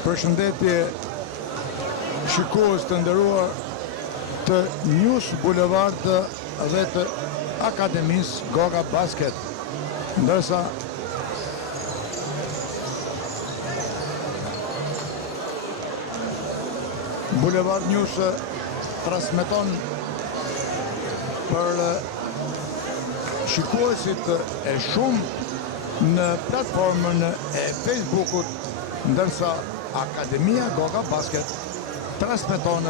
Përshëndetje shikues të nderuar të News Boulevard dhe të Akademisë Goga Basket, ndërsa Boulevard News transmeton për shikuesit e shumë në platformën e Facebookut, ndërsa Akademia Goga Basket transmeton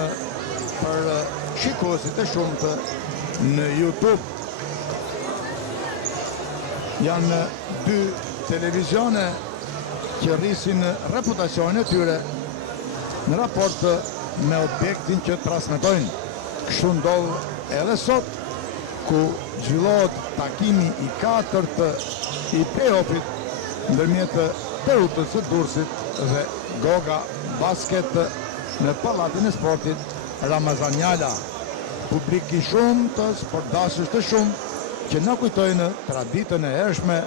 për shikuesit e shumtë në YouTube. Janë dy televizione që rrisin reputacionin e tyre në raport me objektin që transmetojnë. Kështu ndodh edhe sot, ku zhvillohet takimi i katërt i play-offit ndërmjet Teutës së Durrësit dhe Goga Basket në Pallatin e Sportit Ramazanjala. Publik i shumtë, sportdashës të shumë që na kujtojnë traditën e hershme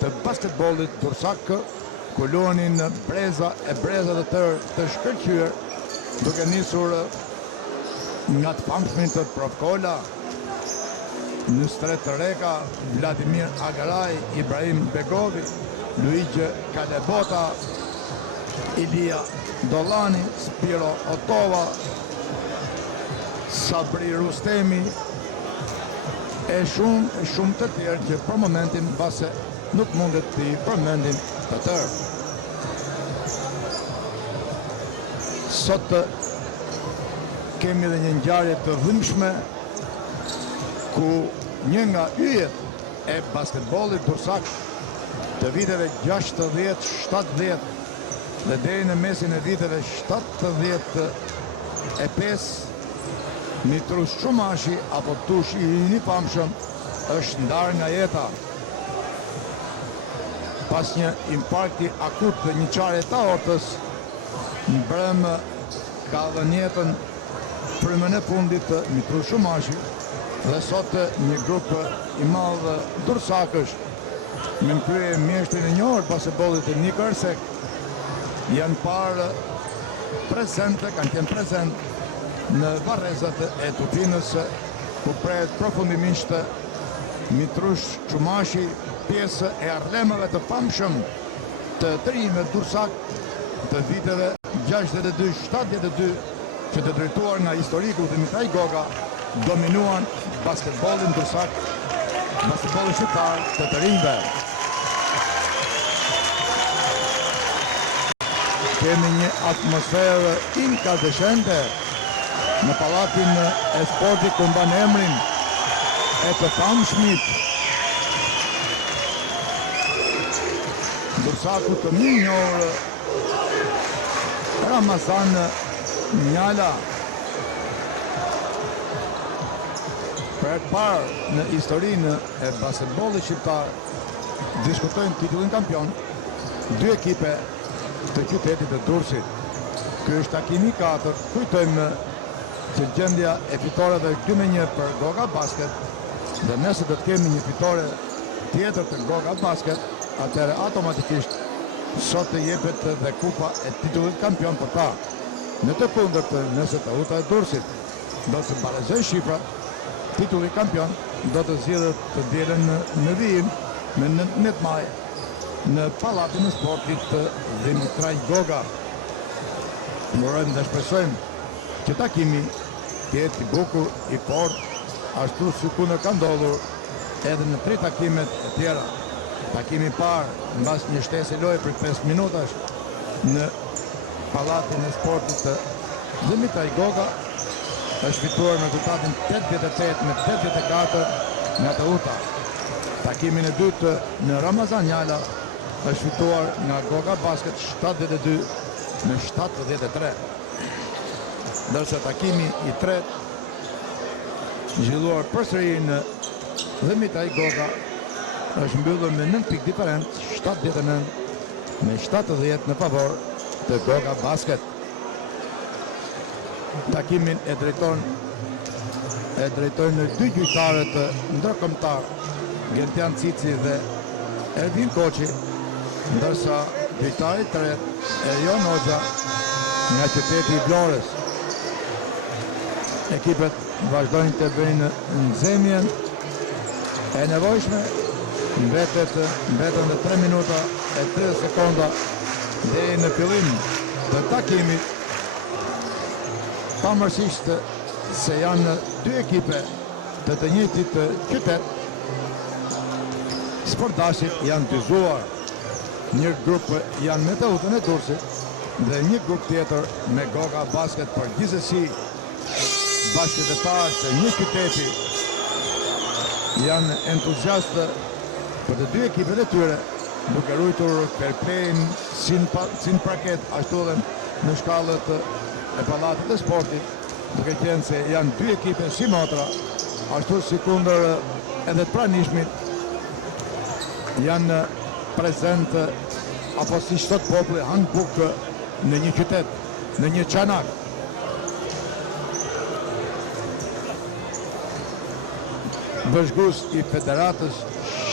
të basketbollit dursak, ku luanin breza e breza të tërë të shkëlqyer, duke nisur nga të famshmit të Prof Kola, Nustret Reka, Vladimir Agaraj, Ibrahim Begovi, Luigi Kalebota, Ilia Dollani, Spiro Otova, Sabri Rustemi e shumë të tjerë që për momentin base nuk mundet të i përmendin të tërë. Sot kemi dhe një ngjarje të dhimbshme ku një nga yjet e basketbollit dursak të viteve 60-70 dhe deri në mesin e viteve 75, Mitrus Shumashi apo Tushi i Nipamshëm është ndarë nga jeta pas një infarkti akut të një qare të aortës. Në brëm ka dhënë jetën frymën e fundit Mitrus Shumashi dhe sot një grup i madh dursakësh me krye mjeshtrin e njohur basketbollit të nr.4 janë parë prezente, kanë qenë prezent në varrezat e Tutinës, ku prehet përfundimisht Mitrush Shumashi, pjesë e arlemëve të famshëm të tërime dursak të viteve 62-72, që të drejtuar nga historiku Dimitaj Goga, dominuan basketbollin dursak, basketbollin shqiptar të të rinjve. Kemi një atmosferë inkandescente në Pallatin e Sportit, ku mban emrin e të famshmit dursaku të minjor Ramazan Njala. Për e parë në historinë e basketbollit shqiptar diskutojnë titullin kampion dy ekipe të qytetit të Durrësit. Ky është takimi 4, kujtojmë që gjendja e fitoreve është 2-1 për Goga Basket, dhe nëse do të kemi një fitore tjetër të Goga Basket, atëherë automatikisht sot të jepet dhe kupa e titullit kampion për ta. Në të kundërt, nëse Teuta e Durrësit do të barezojë shifrat, titulli kampion do të zgjidhet të dielën në vijim me 19 maj në Pallatin e Sportit Dimitaj Goga. Urojmë dhe shpresojmë që takimi të jetë i bukur, i fortë, ashtu sikur ka ndodhur edhe në 3 takimet e tjera. Takimi i parë mbas një shtesë lojë për 5 minutash në Pallatin e Sportit Dimitaj Goga është fituar me rezultatin 88 me 84 nga Teuta. Takimin e dytë në Ramazanjala është fituar nga Goga Basket 72 me 73. Ndërsa takimi i tretë zhvilluar përsëri në Dimitaj Goga është mbyllur me 9 pikë diferencë, 79 me 70 në favor të Goga Basket. Takimin e drejtojnë në dy gjyqtarët ndërkombëtar, Gentian Cici dhe Ervin Koçi, ndërsa Fitari 3 e Jon Hoxha nga qyteti i Vlorës. Ekipet vazhdojnë të bëjnë nxemjen e nevojshme. Mbetën dhe 3 minuta e 30 sekonda deri në fillim të takimit. Pavarësisht se janë dy ekipe të njëjtit qytet, sportdashit janë dyzuar. Një grup janë me Teutën e Durrësit dhe një grup tjetër me Goga basket, për gjithsesi bashkëtetarët e një qyteti janë entuziastë për të dy ekipet e tyre, duke ruajtur fair play-in sin praket, ashtu edhe në shkallët e pallatit të sportit, duke qenë se janë dy ekipe si motra, ashtu si kundër edhe të pranishmit janë prezent, apo si thot populli, handbuk në një qytet, në një çanak. Bashkues i Federatës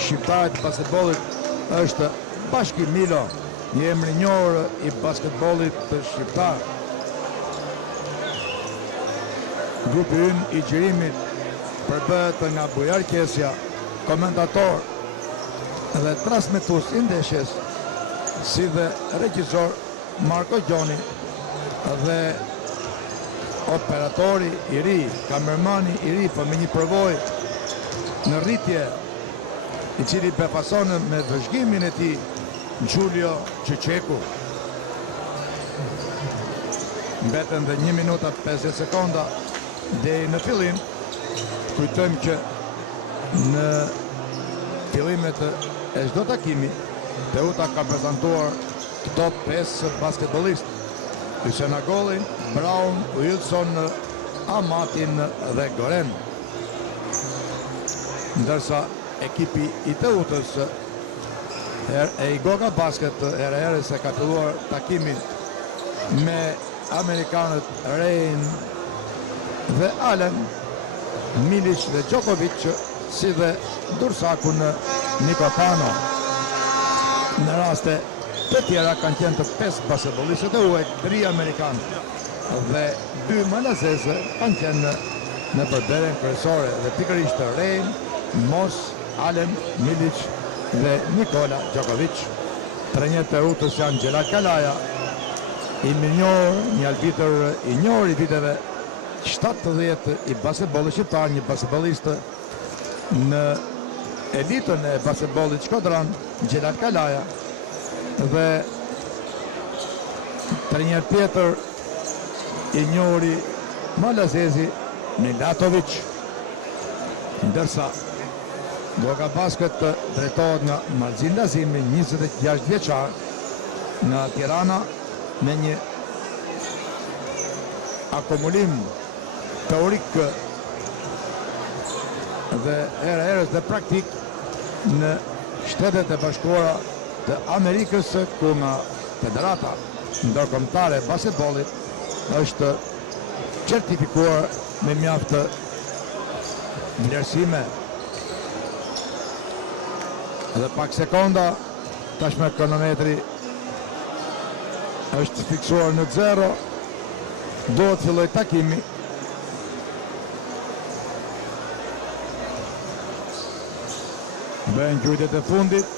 Shqiptare të Basketbollit është Bashki Milo, një emër i njohur i basketbollit të shqiptar. Grupi ynë i gjirimit përbëhet nga Bujar Qesja, komentator dhe transmetues i ndeshjes, si dhe regjisor Marko Gjoni dhe operatori i ri, kamermani i ri, për me një përvojë në rritje, i cili befason me vëzhgimin e tij, Giulio Qyqeku. Mbeten dhe 1 minuta 50 sekonda deri në fillim. Kujtojmë që në fillimet e çdo takimi Teuta ka prezantuar këto 5 basketbollistë: Golli, Brown, Wilson, Amatin dhe Goren. Ndërsa ekipi i Teutës e i Goga Basket herë se ka filluar takimin me amerikanët Rein dhe Allen, Milic dhe Djokovic, si dhe Dursakun Nikopano. Në raste të tjera kanë qenë të 5 basketbollistët e huaj, 3 amerikanë dhe 2 malazeze kanë qenë në përbërjen kryesore dhe pikërisht Rein, Mos, Allen, Milic dhe Nikola Djokovic. Trajnerët e Teutës janë Gjelat Kalaja, i minjor, një arbitër i njohur i viteve 70 i basketbollit shqiptar, një basketbollist në elitën e basketbollit shkodran, Gjelat Kalaja, dhe trajner tjetër i njohuri malazezi Milatovic. Ndërsa Goga Basket drejtohet nga Malzin Lazimi, 26 vjeçar, nga Tirana, me një akumulim teorik dhe herës dhe praktik në Shtetet e Bashkuara të Amerikës, ku nga Federata Ndërkombëtare e Basketbollit është certifikuar me mjaftë vlerësime. Dhe pak sekonda, tashme kronometri është fiksuar në 0, do të filloj takimi. Bëhen gjujtjet e fundit,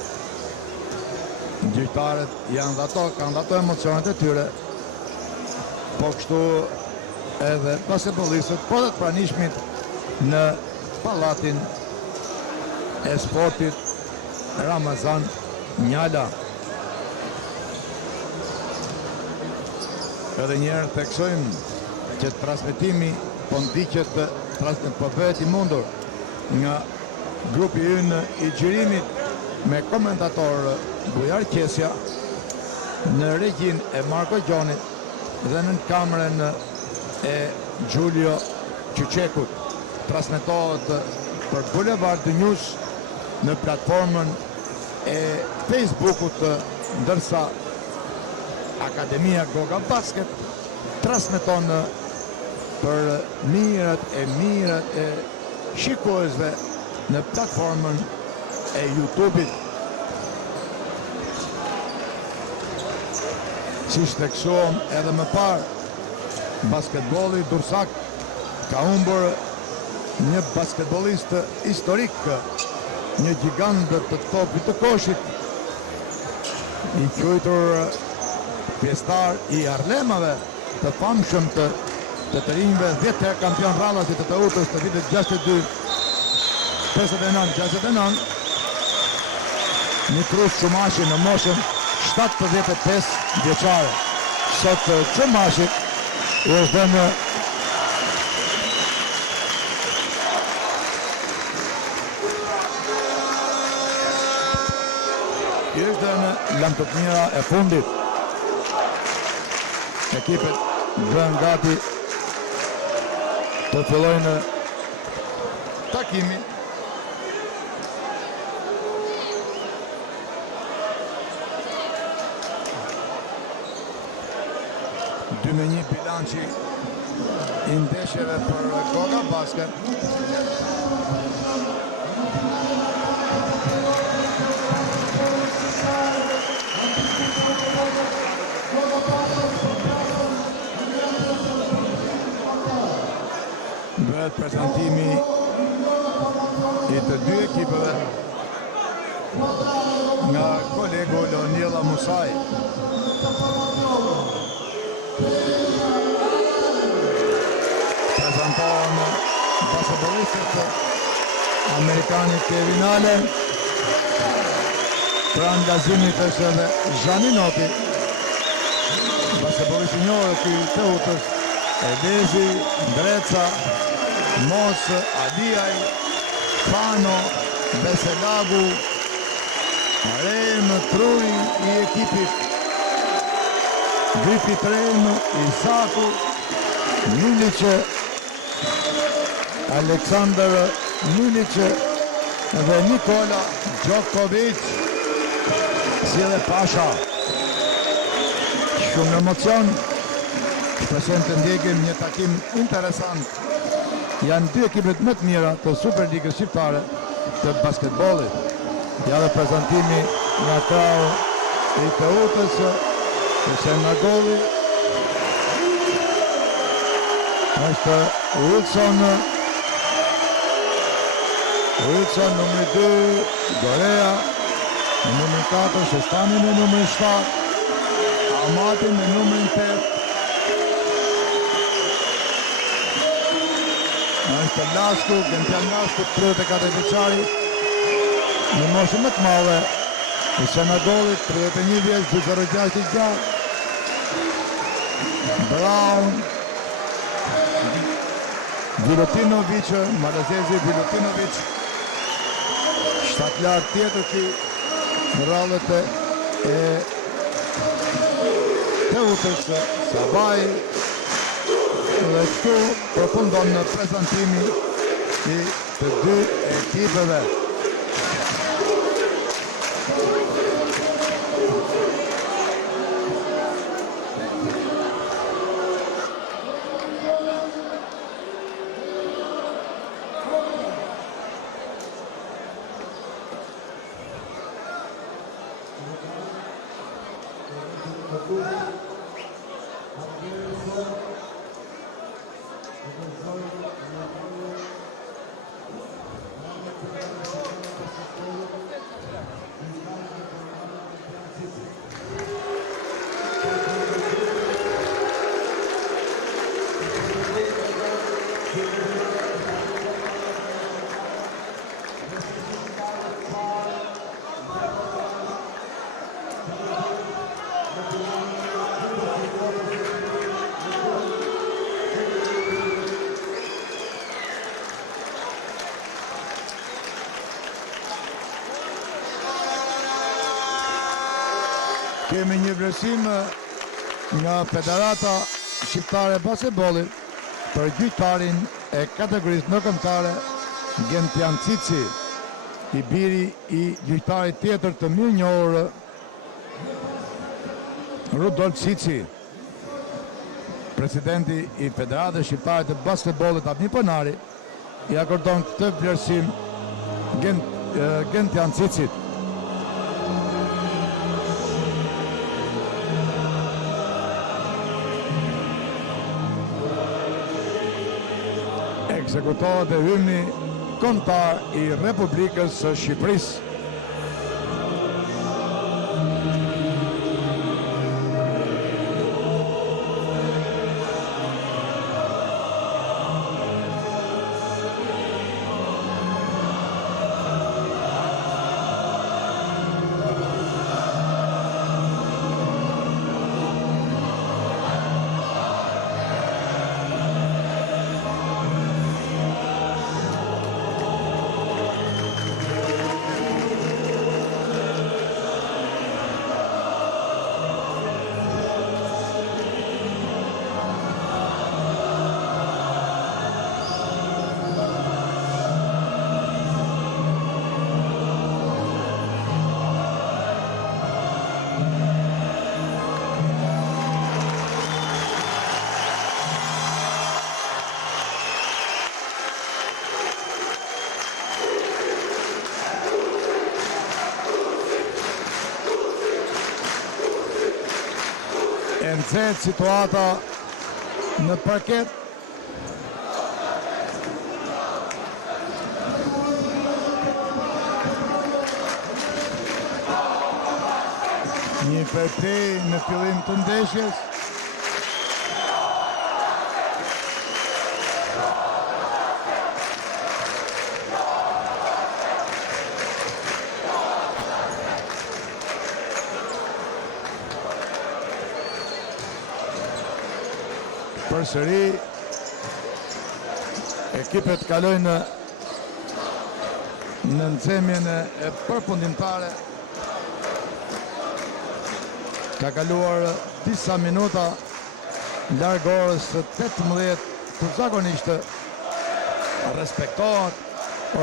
gjyqtarët janë dhe ato, kanë dhe ato emocionet e tyre, po kështu edhe basketbollistët, po dhe të pranishmit në pallatin e sportit Ramazan Njala. Edhe njerë theksojmë që transmetimi po ndiqet, po bëhet i mundur nga grupi ynë i gjirimit me komentator Bujar Qesja, në regjin e Marko Gjoni dhe në kamerën e Giulio Qyqekut. Transmetohet për Boulevard News në platformën e Facebookut, ndërsa Akademia Goga Basket transmeton për mirët e shikuesve në platformën e YouTube-it. Si shteksuam edhe më parë, basketbolli Dursak ka humbur një basketbolist historik, një gjigant të topit të koshit, i quajtur pjesëtar i Arlemave të famshëm të rinjve, 10 herë kampion rradhës i të Teutës të vitit 62-59, një trus Qumashi në moshën 75 vjeçare. Sot Qumashi u është dhënë lëmë të mira e fundit. Ekipet vënë gati të fillojnë takimin. Dy me një bilanci i ndeshjeve për Goga Basket. Bëhet prezantimi i të dy ekipeve nga kolegu Leonila Musaj. Prezentohen basketbolistët amerikanit Kevin Allen, pranë gazimit është edhe Zhaninoti, basketbolist i njohur i Teutës, Edezi, Ndreca, Mos, Adiaj, Fano, Beselagu, Rem, Truri i ekipit, Gripi Trem, Isaku, Milice, Aleksandr Milice dhe Nikola Djokovic, si edhe Pasha. Shumë emocion, shpresojmë të ndjekim një takim interesant. Janë dy ekipet më të mira të Superligës shqiptare të basketbollit. Ja dhe prezantimi nga krau i Teutës, ose nga golli është Wilson, numri 2, Gorea, numri 4, Shestani me numri 7, Amati me numri 8, është Lasku, Gentian Lasku, 34 vjeçari, në moshën më të madhe, i Senagollit, 31 vjeç, 206. Brown, Vilutinovic, Malazezi Vilutinovic, shtatlar tjetër që në rallët e Teutës, Sabaj, dhe këtu përfundon në prezantimi i të dy ekipeve. Kemi një vlerësim nga Federata Shqiptare e Basketbollit për gjyqtarin e kategorisë ndërkombëtare Gentian Cici, i biri i gjyqtarit tjetër të mirënjohur Rudolf Cici. Presidenti i Federatës Shqiptare të Basketbollit Adni Ponari i akordon këtë vlerësim Gentian Cicit. ekzekutohet dhe hymni kombëtar I Republikës së Shqipërisë. E nxehtë situata në parket. Një fair play në fillim të ndeshjes. Përsëri ekipet kalojnë në nxemjen e përfundimtare. Ka kaluar disa minuta larg orës 18, kur zakonisht respektohet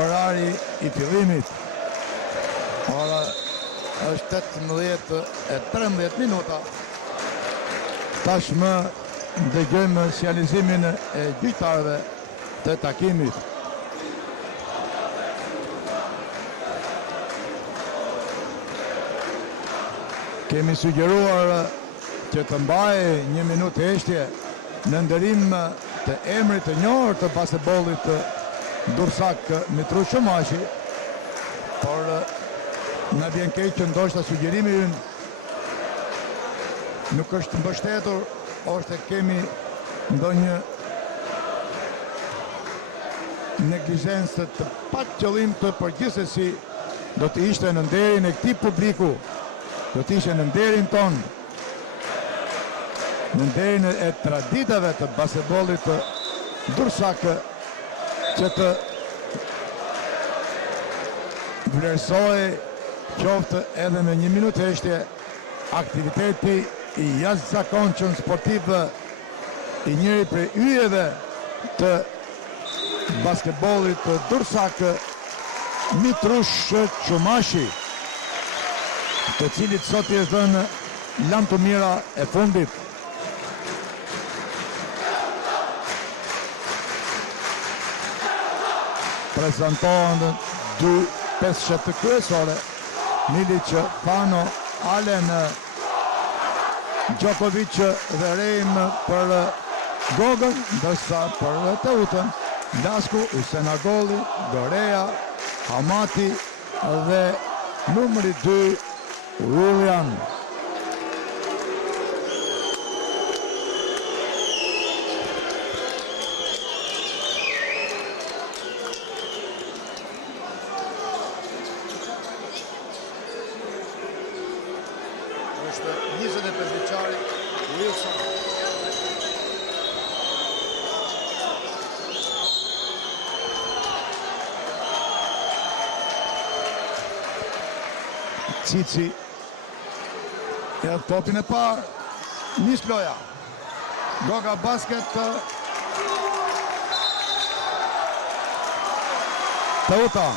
orari I fillimit. Ora është 18:13 minuta. Tashmë dëgjojmë sinjalizimin e gjyqtarëve të takimit. Kemi sugjeruar që të mbajë një minutë heshtje në nderim të emrit të njohur të basketbollit Dursak Mitrush Shumashi, por na vjen keq që ndoshta sugjerimi ynë nuk është mbështetur, ose kemi ndonjë neglizhencë të paqëllim të përgjithësi do të ishte në nderin e këtij publiku, do të ishte në nderin ton, në nderin e traditave të basketbollit të Dursak, që të vlerësoj qoftë edhe me një minutë heshtje aktiviteti I jashtëzakonshëm sportiv I njëri prej yjeve të basketbollit të Dursak, Mitrush Shumashi, të cilit sot I është dhënë lanë të mira e fundit. Prezantohen dy pesëshet të kryesore, Milic Pano, Alen Djokovic dhe Reim për Gogën, ndërsa për Teutën, Lasku, Usenagoli, Gorea, Hamati dhe numri 2 William. Është 25 vjeçari Wilson. Cici e topin e parë, nis loja. Goga basket Teuta.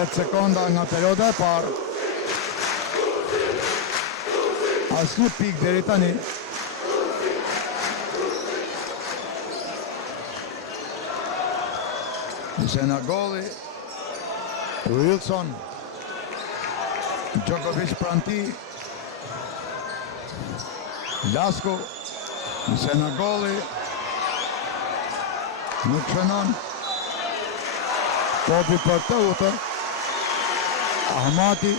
8 sekonda nga perioda e parë. Asnjë pikë deri tani. Usenagoli, Wilson, Djokovic pranti, Lasku, Senagoli nuk shënon. Topi për Teuta. Ahmati.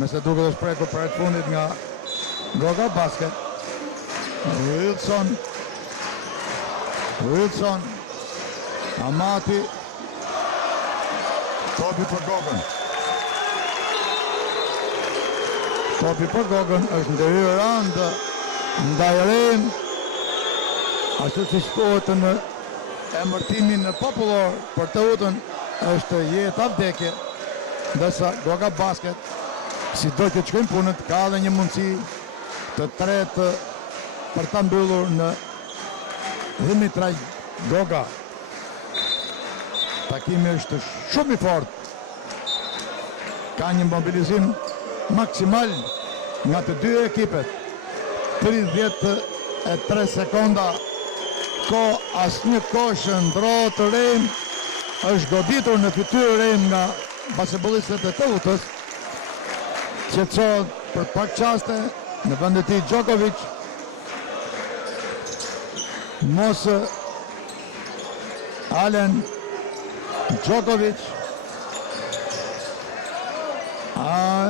Nëse duke dhe shprekur për e të fundit nga Goga basket. Wilson. Ahmati. Topi për Gogën. Topi për Gogën është ndërhyrë randë ndaj Rem, ashtu si shkohet në emërtimin popullor për Teutën është jetë vdekje, ndërsa Goga basket, si do që të shkojnë punët, ka dhe një mundësi të tretë për ta mbyllur në Dimitraj Goga. Takimi është shumë i fortë. Ka një mobilizim maksimal nga të dy ekipet. 33 sekonda. Ko asnjë koshë ndrohet Rem. Është goditur në fytyrë Rem nga basketbollistët e Teutës. Qetësohet për pak qaste në vend e tij Djokovic. Mos Alen Djokovic.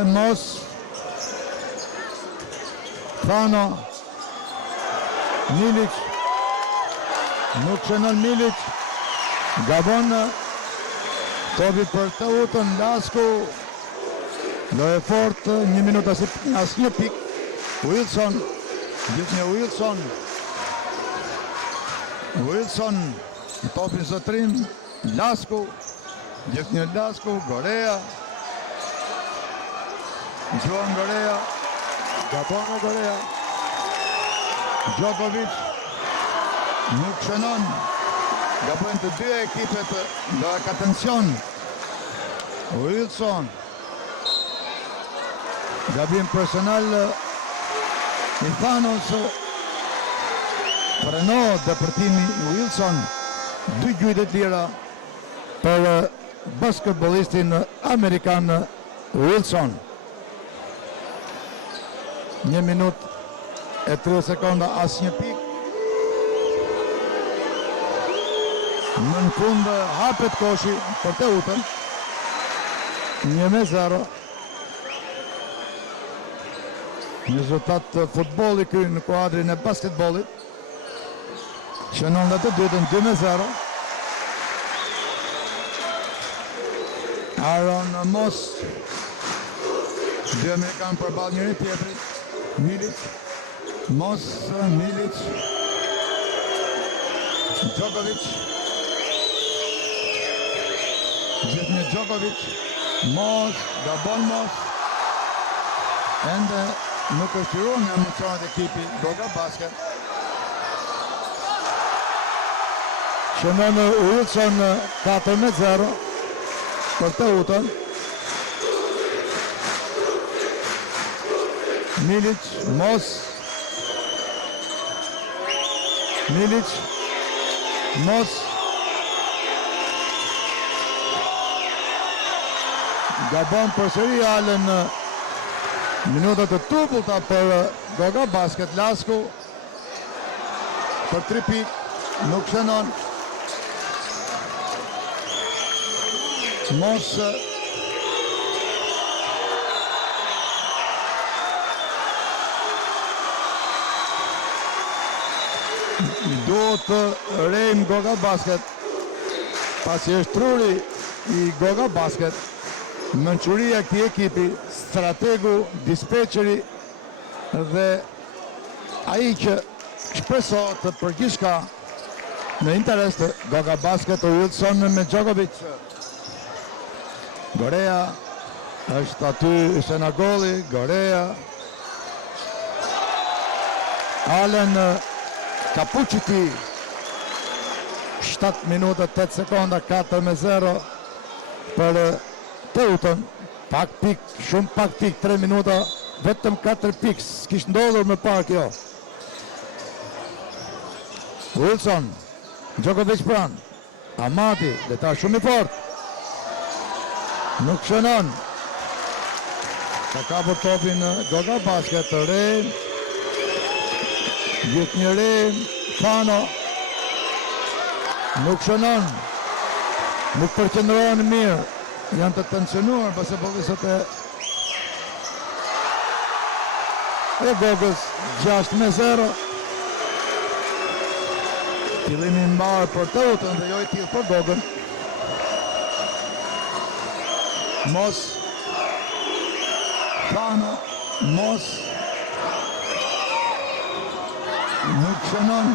Mos Fano Milic. Nuk shënon Milic. Gabon topi për Teutën, Lasku. Lojë fort, 1 minutë asnjë pik. Wilson, gjithnjë Wilson, topi zotrim, Lasku, gjithnjë Lasku, Gorea. Gjuan Gorea, gabon Gorea. Djokovic, nuk shënon. Gabojnë të dy ekipet, lojë atencion. Wilson. Gabim personal i Thanos. Frenohet depërtimi i Wilson. 2 gjujtë të lira për basketbollistin amerikan Wilson. 1 minutë e 30 sekonda, asnjë pik. Në fund hapet koshi për Teutën. 1-0. Një rezultat futbolli ky në kuadrin e basketbollit. Shënon dhe të dytën 2-0. Aaron Moss. Dy amerikanë përballë njëri tjetrit. Milic. Moss, Milic. Djokovic. Gjithnjë Djokovic. Moss, gabon Moss. Ende nuk është tiruar nga emocionet e ekipi Goga basket. Shënon Wilson 4-0 për Teutën. Milic, Moss. Milic, Moss. Gabon përsëri Alen. Minutat të tubullta për Goga basket. Lasku për 3 pik, nuk shënon. Moss. Duhet Rem Goga basket, pasi është truri i Goga basket, mençuria e këtij ekipi, strategu, dispečeri dhe ai që shpresohet për gjithçka në interes të Goga basket. Wilson me Djokovic. Gorea është aty, Senagoli, Gorea. Alen Kapuciti. 7 minuta 8 sekonda, 4-0 për Teutën. Pak pik, shumë pak pik, 3 minuta, vetëm 4 pik, s'kishtë ndodhur më parë kjo. Wilson, Djokovic pran, Amati, leta shumë i fort. Nuk shënon. Ka kapur topin Goga basket, Rem. Gjithë njëri, Fano. Nuk shënon. Nuk përqendrohen mirë. Janë të tensionuar basketbollistët e Gogës. 6-0. Fillimi mbarë për Teutën dhe jo i tillë për Gogën. Mos. Fano. Mos. Nuk shënon.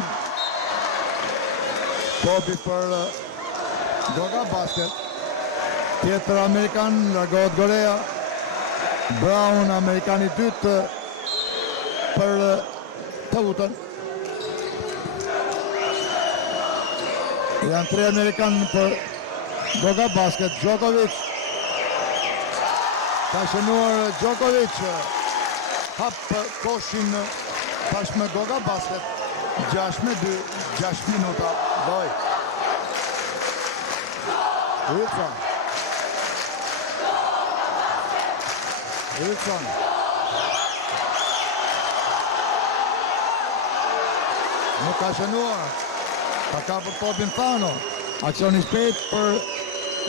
Topi për Goga basket. Tjetër Amerikan, largohet Gorea. Brown, Amerikani dytë për Teutën. Janë 3 Amerikan për Goga basket. Djokovic. Ka shënuar Djokovic. Hap koshin tashmë Goga basket. 6-2, 6 minuta. Loj. Wilson. Nuk ka shënuar. Pa ka për topin Fano. Aksion i shpejt për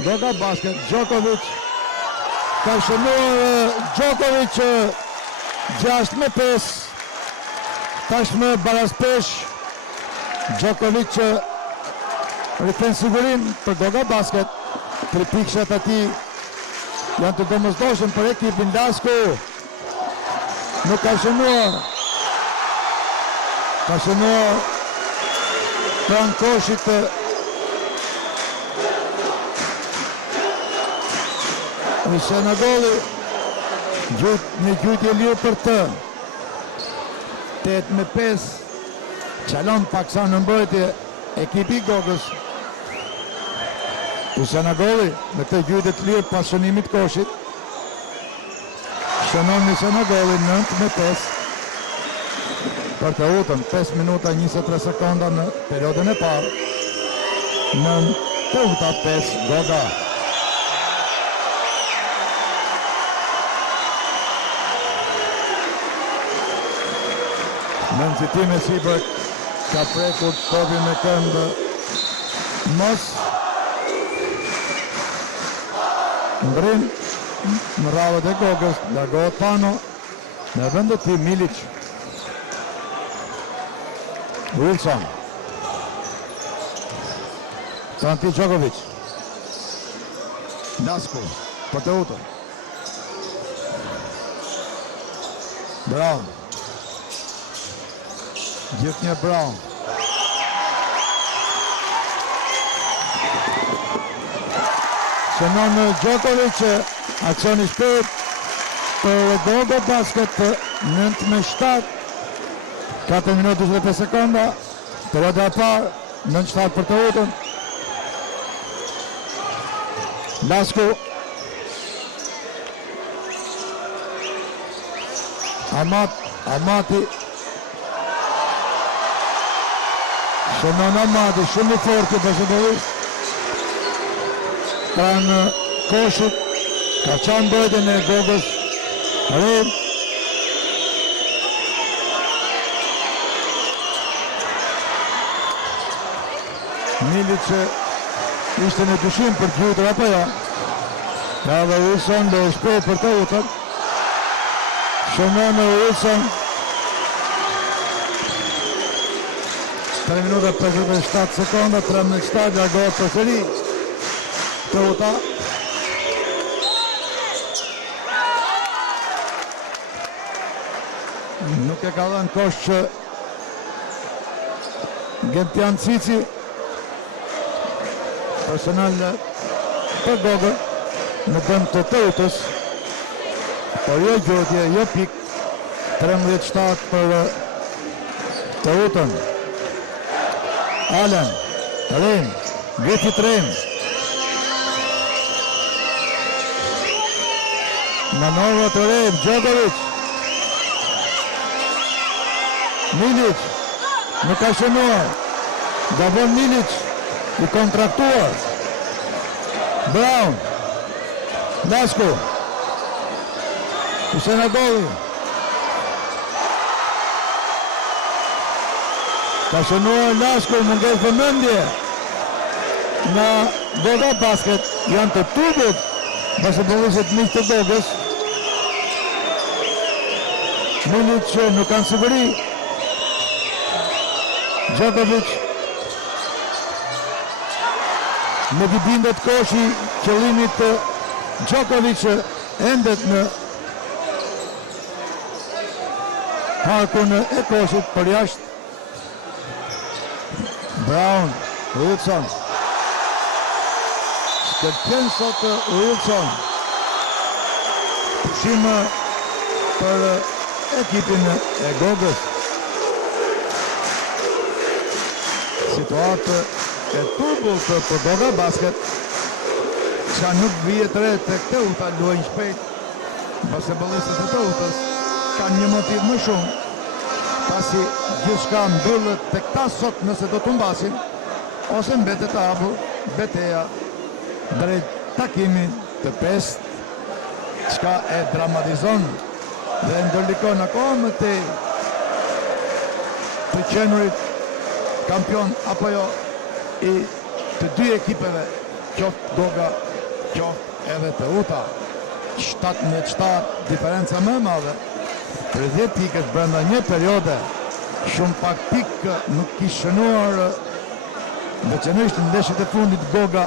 Goga basket. Djokovic. Ka shënuar Djokovic. 6-5. Tashmë baraspesh. Djokovic rikën sigurim për Goga basket. 3 pikëshat ati janë të domosdoshëm për ekipin. Lasku nuk ka shënuar. Ka shënuar pranë koshit Senagoli. Një gjytje lirë për të. 8-5. Qalon paksa në mbrojtje ekipi Gogës. Senagoli me të gjytje të lirë pas shënimit koshit. Shënon një Senagoli 9-5. Për Teutën 5 minuta 23 sekonda në periodën e parë. Në Teuta 5 Goga. Në nëzitime sipër ka prekur topi me këmbë Mos. Ndrim në rravët e Gogës, largohet Fano, në vendet ti Milic. Wilson. Tanti Djokovic. Lasku, për Teutën. Brown. Gjithë një Brown. Shënon Djokovic, aksion i shpejt për Goga basket 9-7. 4 minutë 25 sekonda. Perioda e parë 9-7 për Teutën. Lasku. Amati. Shënon Amati, shumë i fortë basketbollist. Pranë koshit, ka qanë mbrojtjen e Gogës. Rrim. Milic ishte në dyshim për gjytër apo jo. Ka dhe Wilson dhe shpejt për Teutën. Shënon Wilson. 3 minuta 57 sekonda, 13-7, largohet për sëri. Teuta. Nuk e ka dhënë kosh që Gentian Cici. Personal për Gogën në dëm të Teutës. Por jo gjotje, jo pik. 13-7 për Teutën. Allen, Rem, Griffith Rem. Manova të Rem, Djokovic. Milic, nuk ka shënuar. Gabon Milic, i kontraktuar. Brown, Lasku. Senagoli. Ka shënuar Lasku mungesë vëmendje nga Goga Basket, janë të turbut basketbollistët miq të Gogës. Mundet që nuk kanë siguri. Djokovic me bindet koshi qëllimit të Djokovic endet në harkun e koshit për jashtë. Brown, Wilson. Shkëlqen sot Wilson. Pushim për ekipin e Gogës. Situatë e turbullt për Goga Basket, që nuk vijet re të Teuta luajnë shpejt. Basketbollistët e Teutës kanë një motiv më shumë, pasi gjithçka mbyllet tek ta sot nëse do të humbasin, ose mbetet e hapur betejë drejt takimit të pestë, çka e dramatizon dhe ndërlikon akoma më tej të qenurit kampion apo jo i të dy ekipeve, qoftë Goga, qoftë edhe Teuta. 17-7 diferenca më e madhe, për 10 pikët brenda një periode, shumë pak pikë nuk kishte shënuar veçanërisht në ndeshjet e fundit Goga,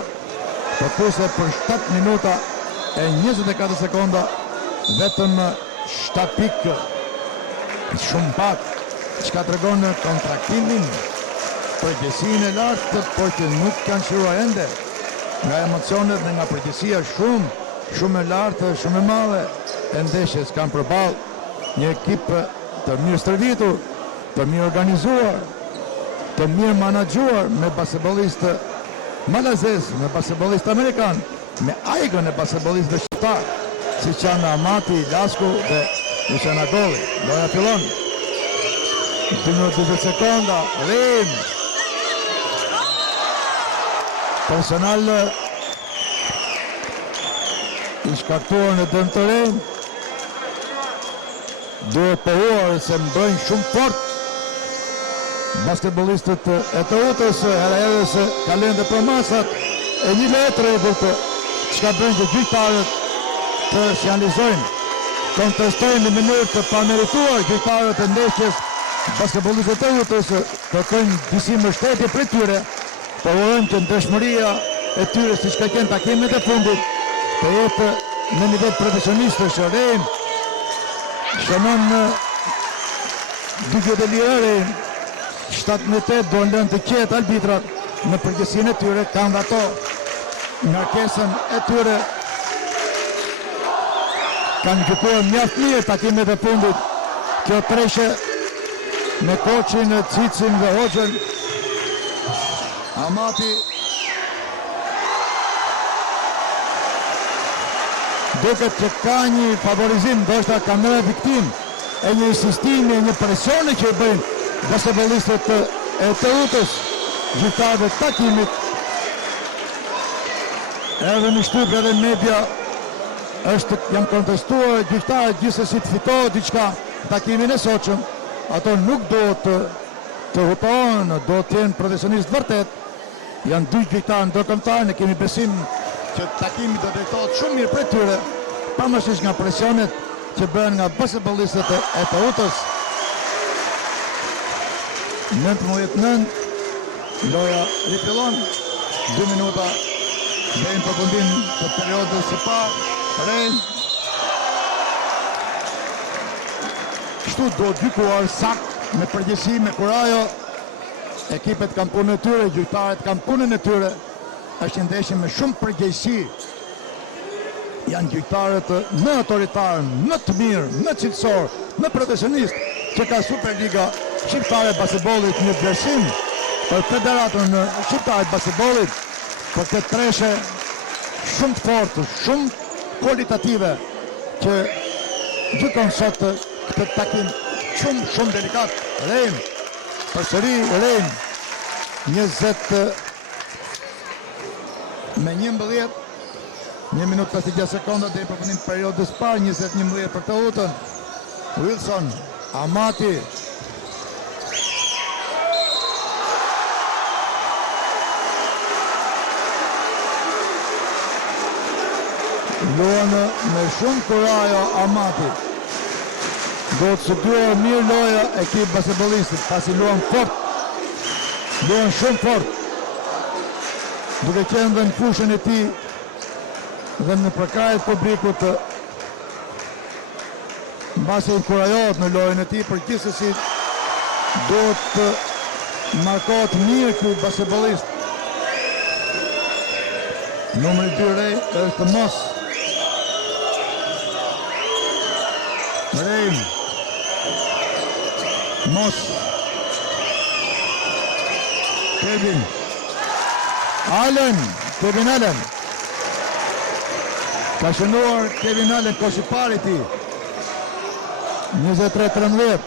por kurse për 7 minuta e 24 sekonda vetëm 7 pikë, shumë pak, çka tregon kontraktimin, përgjegjësinë e lartë, por që nuk kanë shruar ende nga emocionet dhe nga përgjegjësia shumë e lartë, shumë e madhe e ndeshjes kanë përballë një ekip të mirë stërvitur, të mirë organizuar, të mirë menaxhuar me basketbollistë malazez, me basketbollistë amerikan, me ajgën e basketbollistëve shqiptar, siç janë Amati, Lasku dhe Golli. Loja fillon. 2 minuta 20 sekonda, Rim. Personal i shkaktuar në dëm të rejnë. Duhet përuar se mbrojnë shumë fort basketbollistët e Teutës, edhe se kalojnë dhe për masat e një letre e bërtë, çka bëjnë të gjyqtarët të sjanalizojnë, kontestojnë në mënyrë të pamerituar gjyqtarët e ndeshjes. Basketbollistët e Teutës kërkojnë disi mbështetje prej tyre, por urojnë që ndeshmëria e tyre, siç ka qenë takimet e fundit, të jetë në nivel profesionistësh. Rejn shënon duke dhe lirëri 17 do lënë të qetë arbitrat në përgjësinë e tyre, kanë dhe ato ngarkesën e tyre, kanë gjykuar mjaft mirë takimet e fundit. Kjo treshe me koçin, Cicin dhe Hoxhën. Amati duket që ka një favorizim, ndoshta ka më viktim e një insistimi, e një presioni që i bëjnë basketbollistët e Teutës, gjyqtarëve të takimit. Edhe në shtyp edhe në media janë kontestuar gjyqtarët gjithsesi të fitohet diçka takimin e sotshëm. Ato nuk do të hutohen, do të jenë profesionistë vërtet. Janë dy gjyqtarë ndërkombëtar, ne kemi besim që takimi do drejtohet shumë mirë prej tyre, pavarësisht nga presionet që bëhen nga basketbollistët e Teutës. 19-9, loja rifillon, 2 minuta deri në përfundim të periudhës së parë. Rejn kështu do gjykuar sakt, me përgjegjësi, me kurajo. Ekipet kanë punën e tyre, gjyqtarët kanë punën e tyre. Është një ndeshje me shumë përgjegjësi. Janë gjyqtarët më autoritar, më të mirë, më cilësor, më profesionist që ka Superliga shqiptare e basketbollit, një vlerësim për Federatën Shqiptare të Basketbollit, për këtë treshe shumë të fortë, shumë kualitative që gjykon sot këtë takim shumë delikat. Rejn, përsëri Rejn, 20-11, 1 minutë 56 sekonda deri në përfundim të periudhës së parë, 21-11 për Teutën. Wilson, Amati. luan me shumë kurajo Amati. Do të studuar mirë loja ekip basketbollistit, pasi luan fort. Luan shumë fort. Duke qenë dhe në fushën e tij dhe në përkrahjet publikut, mbasi inkurajohet në lojën e tij, por gjithsesi duhet të markohet mirë ky basketbollist. Numri 2 Rej është Mos. Rej Mos. Kevin Allen. Ka shënuar Kevin Allen, koshi pari ti. 23-13.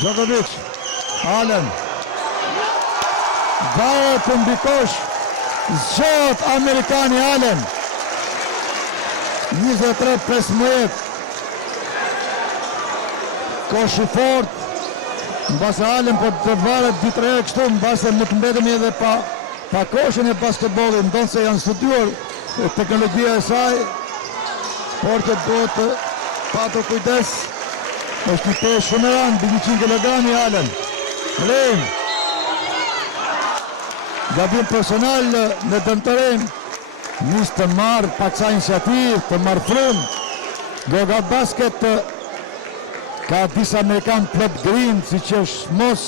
Djokovic, Allen. Varet të mbikosh, zgjot Amerikani Allen. 23-15. Koshi fort, mbase Allen po të varet 2-3 herë kështu, mbase më të mbetemi edhe pa koshën e basketbollit, ndonë se janë studiuar teknologjia e saj, por që duhet të patur kujdes. Është një pesh shumë e rëndë, 100 kg Allen. Rejm. Gabim personal në dëmtërim. Nis të marrë pak sa iniciativë, të marrë frum. Goga basket ka disa Amerikan plot green, si që është Mos.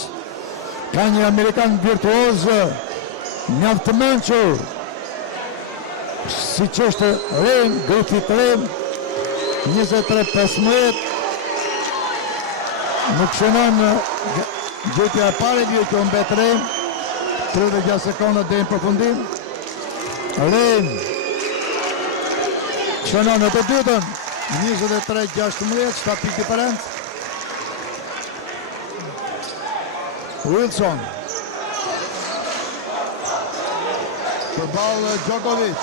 Ka një Amerikan virtuoz, mjaft të mençur, si që është Rejm, Griffith Rejm. 23-15. Nuk shënon gjëtja e pare, një që mbet Rejm, 36 sekonda dhe në përfundim. Rejm shënon në të dytën, 23-16, 7 pikë diferencë. Wilson. Përballë Djokovic.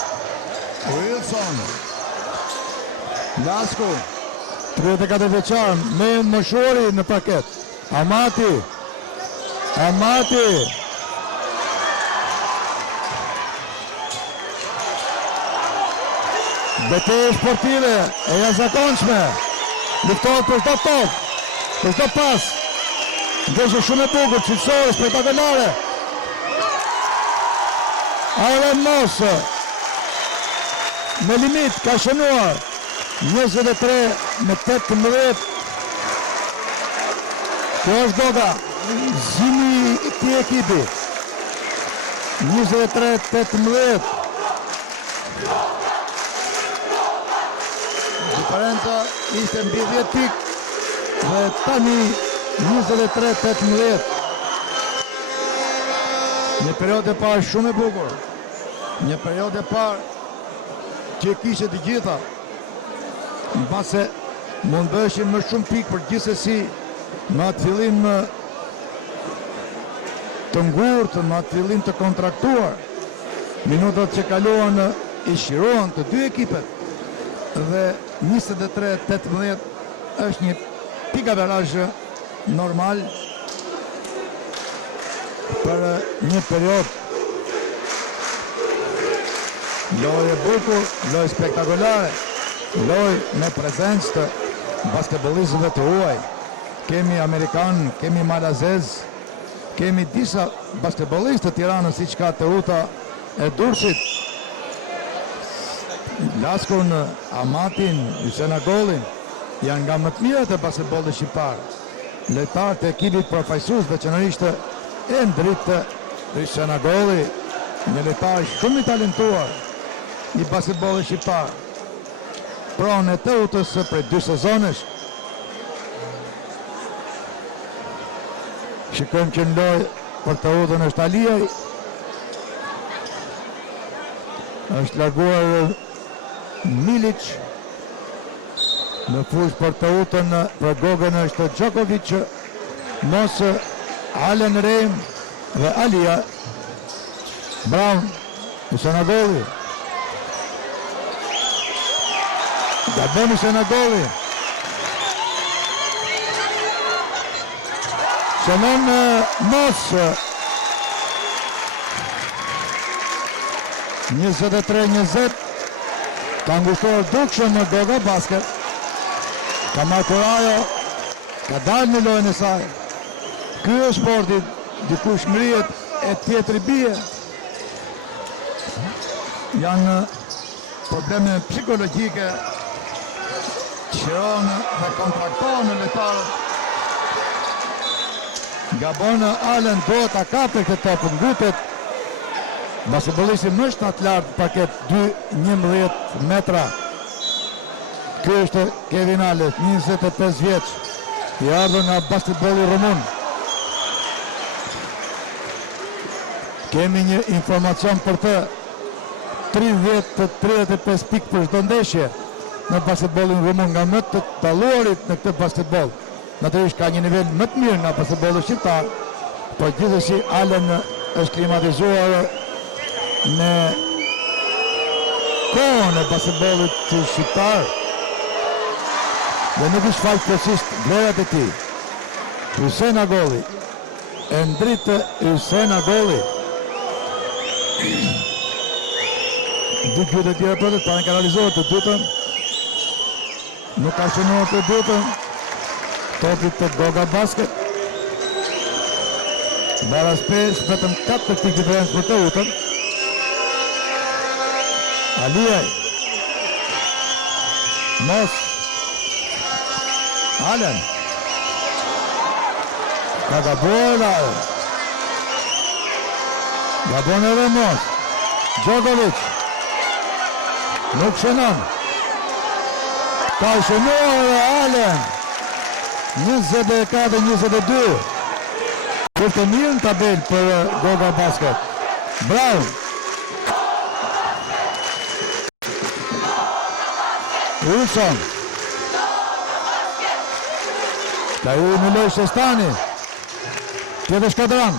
Wilson. Lasko. 34 vjeçar, me moshori në paket. Amati. Betejë sportive, e jashtëzakonshme. Luftohet për çdo top, për çdo pas. Ndeshje shumë e bukur, cilësore, spektakolare. Allen Mos me limit ka shënuar 23-18. Kjo është Goga, zimi i këtij ekipi. 23-18. Diferenca ishte mbi 10 pikë dhe tani 23-18. Një periudhë e parë shumë e bukur. Një periudhë e parë që kishte të gjitha. Mbase mund bëshin më shumë pikë, për gjithsesi në atë fillim të ngurtë, në atë fillim të kontraktuar. Minutat që kaluan i shiruan të dy ekipet dhe 23-18 është një pikë averazh normal për një periudhë. Lojë e bukur, lojë spektakolare, lojë me prezencë të basketbollistëve të huaj. Kemi Amerikan, kemi Malazez, kemi disa basketbollistë të Tiranës, siç ka Teuta e Durrësit, Laskun, Amatin, Ysenagolin, janë nga më të mirët e basketbollit shqiptar. Lojtarët e ekipit përfaqësues, veçanërisht e ndritë Ysenagoli, një lojtar shumë i talentuar i basketbollit shqiptar. Pronë e Teutës për 2 sezonesh. Shikojmë që në lojë për Teutën është Aliaj. Është larguar Milic. Në fushë për Teutën, për Gogën është Djokovic, Mos, Allen Rejm dhe Alia. Brown, Ysenagoli. Gabon Ysenagoli. Shënon Mos. 23-20. Ka ngushtuar dukshëm në Goga basket. Ka Markorajo. Ka dalë në lojën e saj. Ky është sporti, dikush ngrihet e tjetri bie. Janë probleme psikologjike që dhe kontraktohen në lojtarët. Gabon Allen do ta kapë këtë topë, ngutet. Basketbollisti më shtat lart paket 2-11 metra. Ky është Kevin Allen, 25 vjeç. I ardhur nga basketbolli rumun. Kemi një informacion për të 30-35 pikë për çdo ndeshje në basketbollin rumun nga më të talluarit në këtë basketboll. Natyrisht ka një nivel më të mirë nga basketbolli shqiptar, por gjithsesi Allen është klimatizuar në kohën e basketbollit shqiptar dhe nuk është fal plotësisht vlerat e tij. Hussein Agolli e ndritë Hussein Agolli. Dy gjyte tjera për të ta në kanalizohet të dytën. Nuk ka shënuar të dytën. Topit të Goga basket. Baras 5, vetëm 4 pikë diferencë për të utën. Aliaj. Mos. Allen. Ka gabuar Allen. Gabon edhe Mos. Djokovic. Nuk shënon. Ka shënuar Allen. 24-22. Për të mirë në tabel për Goga basket. Bravo. Wilson. Ka ju në lojë Shestani. Tjetë shkadran.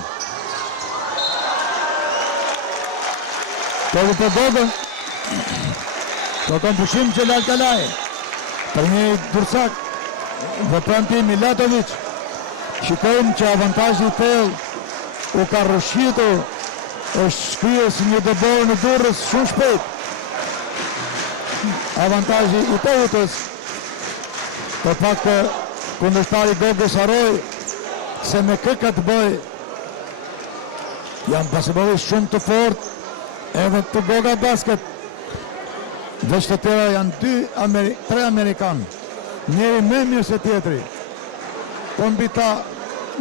Këtë për Gogën. Të kom pushim që Lal Kalaj. Për një dursak. Dhe pranti Milatovic. Shikojmë që avantajë i thellë u ka rrëshqitur, është shkryer si një dëborë në durrës shumë shpejt. Avantajë i Teutës, për pak kundërshtari Gogës harroi se me kë ka të bëj. Janë basketbollistë shumë të fortë, edhe të Goga basket. Dhe që të tjera janë 3 Amerikanë. Njeri me mirë se tjetri. Po mbi ta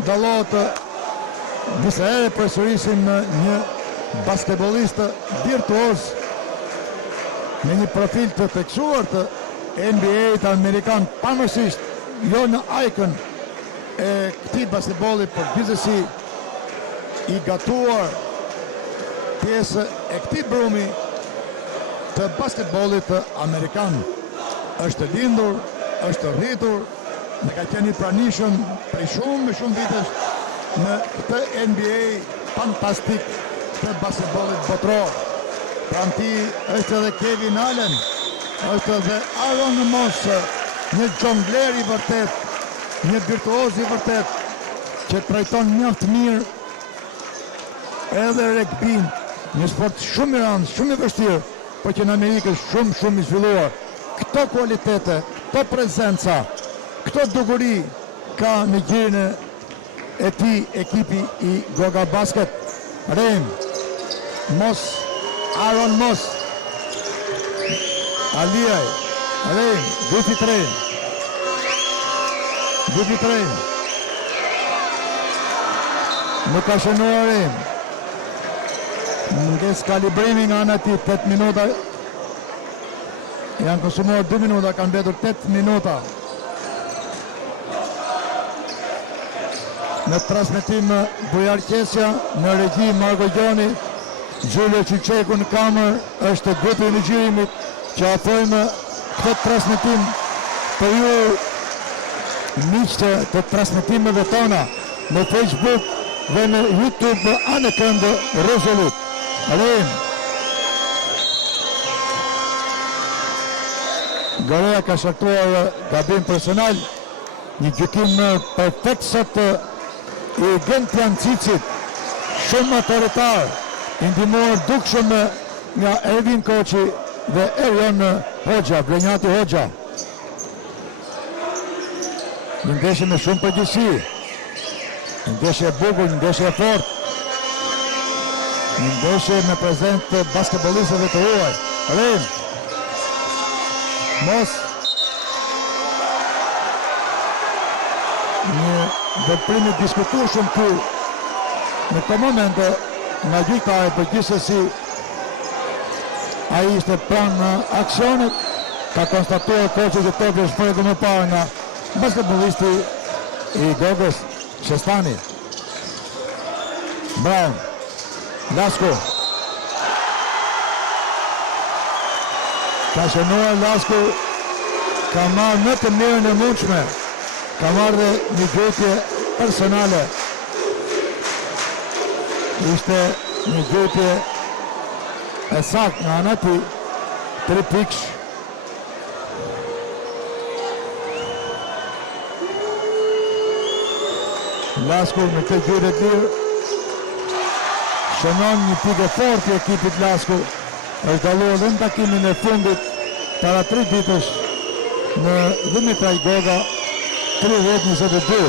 dallohet disa herë përsërisim një basketbollist virtuoz me një profil të theksuar të NBA-t amerikan, pavarësisht jo në ajkën e këtij basketbolli, por gjithsesi i gatuar pjesë e këtij brumi të basketbollit amerikan. Është lindur, është rritur, në ka qenë i pranishëm prej shumë vitesh në këtë NBA fantastik të basketbollit botror. Pranti është edhe Kevin Allen, është edhe Aaron Moss, një xhongler i vërtet, një virtuoz i vërtet, që trajton mjaft mirë edhe regbin, një sport shumë i rëndë, shumë i vështirë, por që në Amerikë është shumë i zhvilluar. Këto kualitete, këto prezenca, këto dukuri ka në gjirin e tij ekipi i Goga basket. Rem, Moss, Aaron Moss, Aliaj, Rem, Griffith Rem, nuk ka shënuar Rem. Munges kalibrimi nga ana tij, 8 minuta. Janë konsumuar 2 minuta, kanë mbetur 8 minuta. Në transmetim Bujar Qesja, në regji Margo Gjoni, Gjulio Qyqeku në kamer, është grupi në gjirimit që afrojmë këtë transmetim për ju miqtë të transmetimeve tona në Facebook dhe në YouTube anë këndë Rezolut. Alem. Gorea ka shaktuar gabim personal, një gjykim perfekt sot i Gentian Cicit, shumë autoritar, i ndihmuar dukshëm nga Ervin Koçi dhe Erion Hoxha, Brenjati Hoxha. Një ndeshje me shumë përgjegjësi. Një ndeshje e bukur, një ndeshje e fortë. Një ndeshje me prezent të basketbolistëve të huaj. Rim. Mos. Një veprim i diskutueshëm këtu në këtë moment nga gjyqtari, për gjithsesi ai ishte pranë aksionit, ka konstatuar koçi që topi është përgjithë më parë nga basketbollisti i Gogës, Shestani. Brown, Lasku. Ka shënuar Lasku, ka marrë në të mirën e mundshme, ka marrë dhe një gjutje personale. Ishte një gjutje e saktë nga ana e tij, 3 pikësh. Lasku në këtë gjyre të lirë shënon një pikë e fortë i ekipit Lasku. Është dalluar dhe në takimin e fundit para 3 ditësh në Dimitraj Goga 30-22.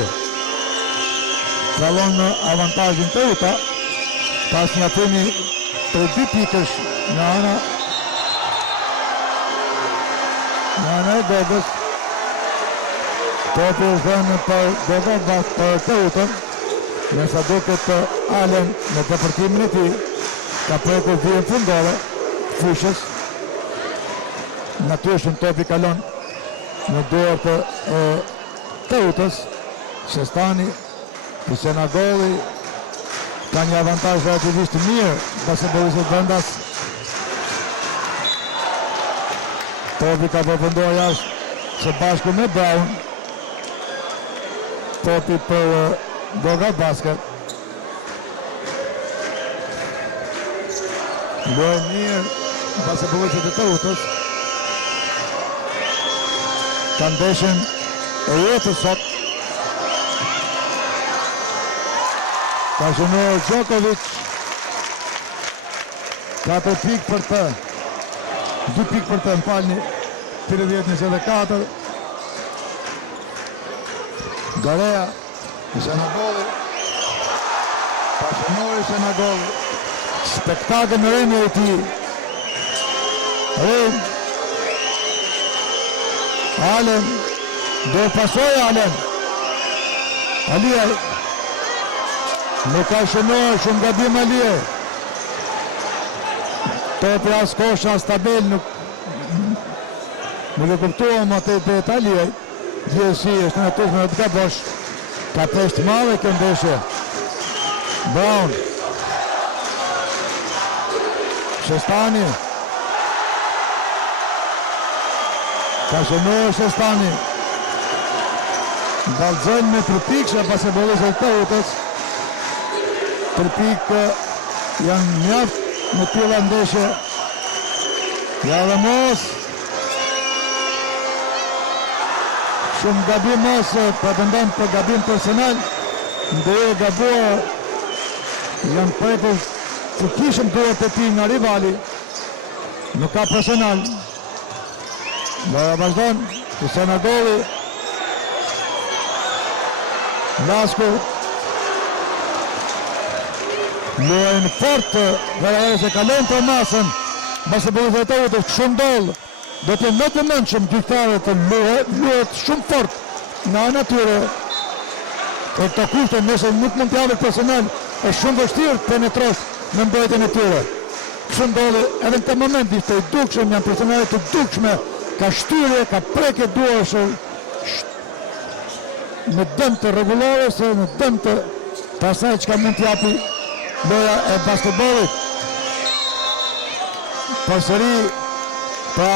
Krallon në avantazhin Teuta pas një atimi për 2 pikësh nga ana e Gogës. Topi është dhënë për Goga për Teutën, nësa duket Alen në depërtimin e tij ka prekur vijën fundore fushës. Natyrisht topi kalon në duart e Teutës. Shestani, Senagoli ka një avantazh relativisht të mirë basketbollistët vendas. Topi ka përfunduar jashtë së bashku me Brown. Topi për Goga Basket. Luajnë mirë basketbollistët e Teutës. Ka ndeshjen e jetës sot. Ka shënuar Djokovic. 4 pikë për të. 2 pikë për të, më falni. 30-24. Gorea, Senagoli. Ka shënuar Senagoli. Spektakël në rënje e tij. Rim. Alen. Do pasoj Alen. Aliaj. Nuk ka shënuar, shumë gabim Alije. Topi as kosha, as tabel, nuk e kuptuam atë drejt Alijaj. Gjithësi është në tuzme të gabosh. Ka pesht madhe kjo ndeshje. Brown. Shestani. Ka shënuar Shestani. Dallëzojnë me 3 pikë basketbollistët e Teutës. 3 pikë janë mjaft në tilla ndeshje. Ja dhe mos. Shumë gabim mos, pretendon për gabim personal. Ndërë gabuar janë prekur që kishëm duhet të ti nga rivali. Nuk ka personal. Loja vazhdon, Senagoli. Lasku. Luajnë fort, dhe se kalon për masën. Basketbollistët e Teutës shumë dollë. Do të jenë më të mendshëm gjyqtarët të luhet shumë fort nga ana e tyre. Për të kushte nëse nuk mund të javë personal, është shumë vështirë të penetrosh në mbrojtjen e tyre. Shumë dollë edhe në këtë moment ishte i dukshëm, janë personale të dukshme, ka shtyrje, ka prekje duash në dëm të rregullore, se në dëm të asaj çka mund të japi loja e basketbollit. Përsëri, pra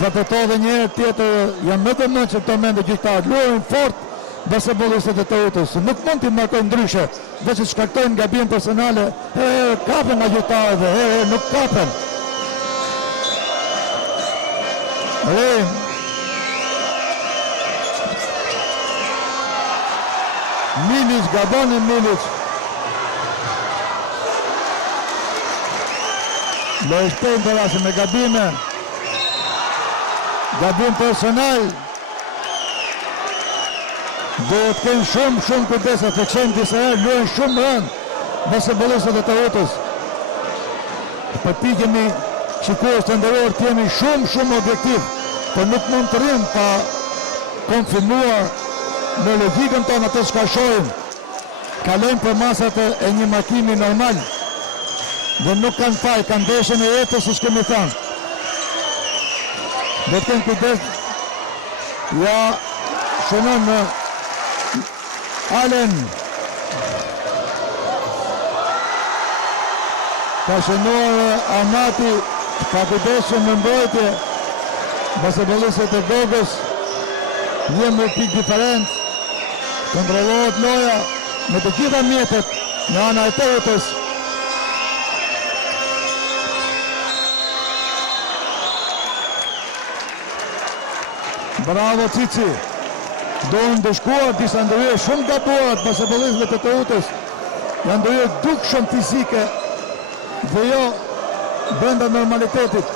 vërtetove një herë tjetër, janë më të mendshëm këto mende gjyqtarët, luajnë fort basketbollistët e Teutës. Nuk mund t'i markojnë ndryshe, veç që shkaktojnë gabim personale, kapen nga gjyqtarët, nuk kapen. Rim. Milic, gaboni Milic. Lojë shpejt në rrasë me gabim personal. Do të kenë shumë kujdesa të qenë disa herë, luajnë shumë rënd basketbollistët e Teutës. Përpiqemi shikues të nderuar të jemi shumë objektiv, por nuk mund të rrim pa konfirmuar në logjikën tonë atë çka shohim. Kalojnë për masat e një makimi normal dhe nuk kanë faj, kanë ndeshjen e jetës siç kemi thënë. Do të kenë kujdes. Ja, shënon Allen. Ka shënuar Amati, ka kujdesur në mbrojtje. Basketbollistët e Gogës, një më pik diferent. Kontrollohet loja me të gjitha mjetet në ana e Teutës. Bravo Cici. Do ndëshkuar disa ndërhyrje shumë gabuara të basketbollistëve të Teutës. Janë ndërhyrje dukshëm fizike dhe jo brenda normalitetit.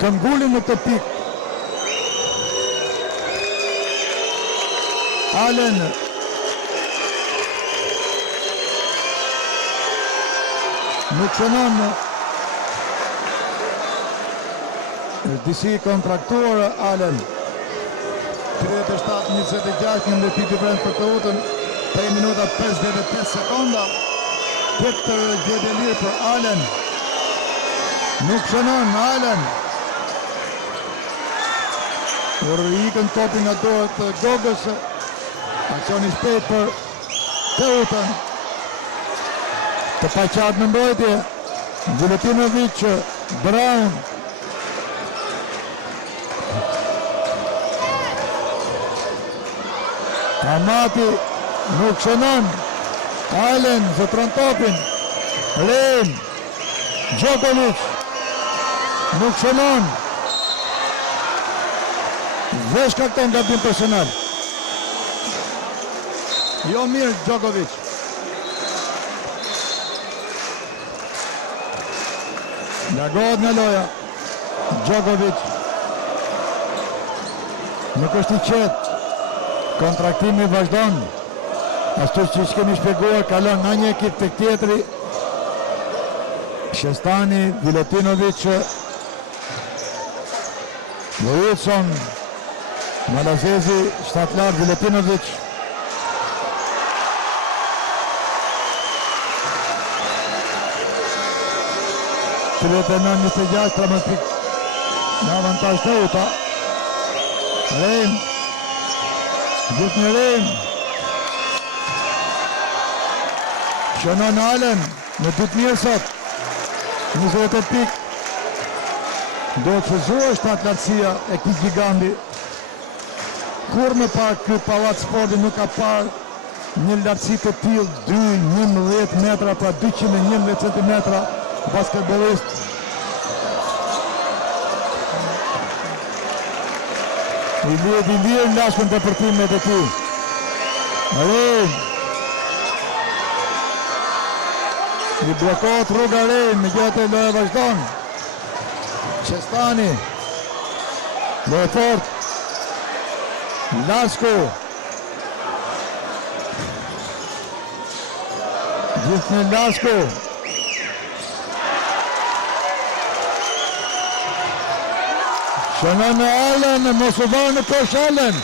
Këmbgulin në këtë pikë. Allen. Nuk shënon. Disi kontraktuar Allen. 37-26 në ndërpik diferent për Teutën, 3 minuta 55 sekonda. Tjetër gjetje lirë për Allen. Nuk shënon Allen. Por ikën topin nga dorët të Gogës. Aksioni shpejt për Teutën. Të paqartë në mbrojtje. Vuletinovic, Brown. Amati nuk shënon. Allen zotron topin. Len. Djokovic nuk shënon. Vesh ka këto gabim personal. Jo mirë Djokovic. Largohet nga loja. Djokovic. Nuk është i qetë. Kontraktimi vazhdon. Ashtu që kemi shpjeguar, kalon nga një ekip tek tjetri. Shestani, Vuletinovic, Lojitson, Malazezi, shtatlar Vuletinovic. Tëllet e 9-26, 13 pik në avantaj Teuta. Rejm. Gjithë një Rejm. Shënon Allen në ditë mirë sot. 28 pik. Do të fëzuar shtatë lartësia e këtij giganti. Kur më parë ky pallat sporti nuk ka parë një lartësi të tillë, 2-11 metra, pra 211 centimetra basketbollist. I lirë lashkën të përtimet e ti. Rejm. I blokohet rruga Rejm, me gjatë e loja vazhdon. Qestani. Loja fort. Lasku. Gjithë një Lasku. Shënon në Allen, mos u varë në kosh Allen.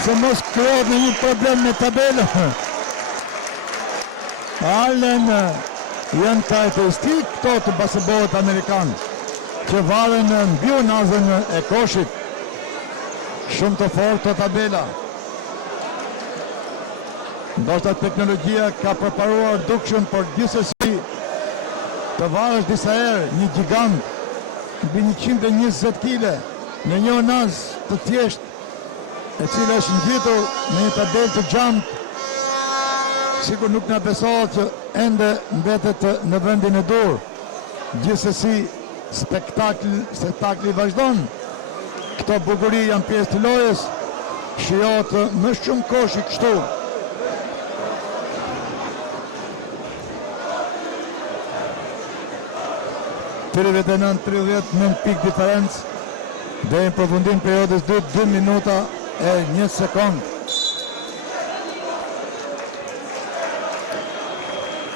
Se mos krijohet në një problem me tabelën. Allen janë karakteristik këto të basketbollit amerikan, që varen në mbi unazën e koshit. Shumë të fortë të tabela. Ndoshta teknologjia ka preparuar dukshëm, por gjithsesi të varësh disa herë një gjigant mbi 120 kg në një unaz të thjeshtë, e cila është ngjitur në një tabelë të gjamt, sikur nuk na besohet që ende mbetet në vendin e dur. Gjithsesi spektakli vazhdon. Këto bukuri janë pjesë të lojës. Shijohet më shumë koshi kështu. 39-30 pikë diferencë. Dhe në përfundim periodës 2 minuta e 1 sekond.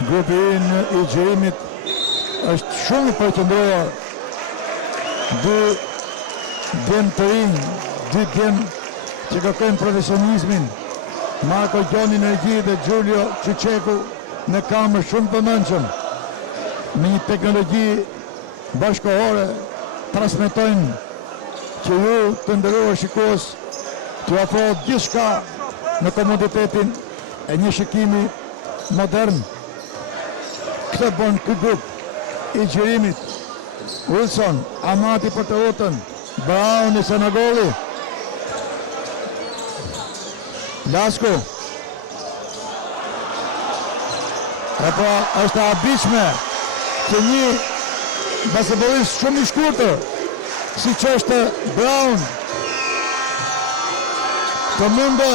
Grupi i xhirimit është shumë i përqendruar. 2 djem të rinj, 2 djem që kërkojnë profesionizmin. Marko Gjoni Energji dhe Giulio Qiqeku në kamër shumë të mëndshëm. Me një teknologji bashkohore transmetojnë që ju të nderuar shikues të afrohet gjithçka në komoditetin e një shikimi modern. Këtë bën ky grup i xhirimit. Wilson, Amati për Teutën, Brown i Senegoli, Lasku. Apo është abishme që një basketbolist shumë i shkurtër, si që është Brown, të mundë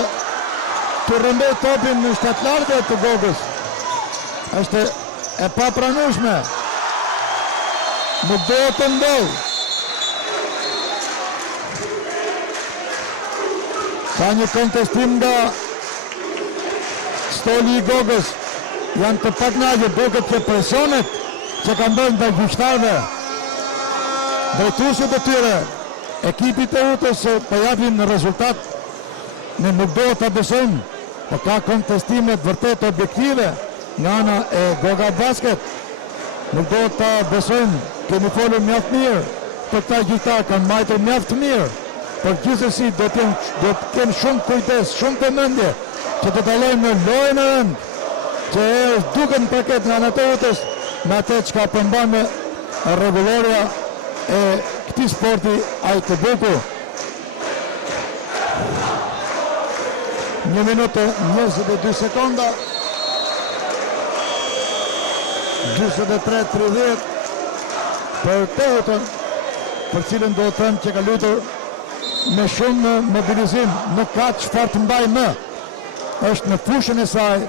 të rëmbej topin në shtatlarve të Gogës. Është e papranueshme. Nuk do të ndodhë. Ka një kontestim nga stoli i Gogës. Janë të paknaqur, duket që presionet që ka ndonjë ndaj gjyqtarëve, drejtuesit e tyre, ekipi të Teutës po japin në rezultat. Ne nuk do të besojmë, po ka kontestimet vërtet objektive nga ana e Goga Basket. Nuk do të besojmë, kemi folur mjaft mirë për këta gjyqtarë, kanë mbajtur mjaft mirë, por gjithsesi do të kemë shumë kujdes, shumë vëmendje që të dallojmë në lojën e rënd, që është duke në paket nga ana e Teutës me atë që ka përmban me rregulloria e këtij sporti aq të bukur. 1 minutë 22 sekonda. 43-30 për Teutën, për cilën do të them që ka luajtur me shumë mobilizim, nuk ka çfarë të mbajë më. Është në fushën e saj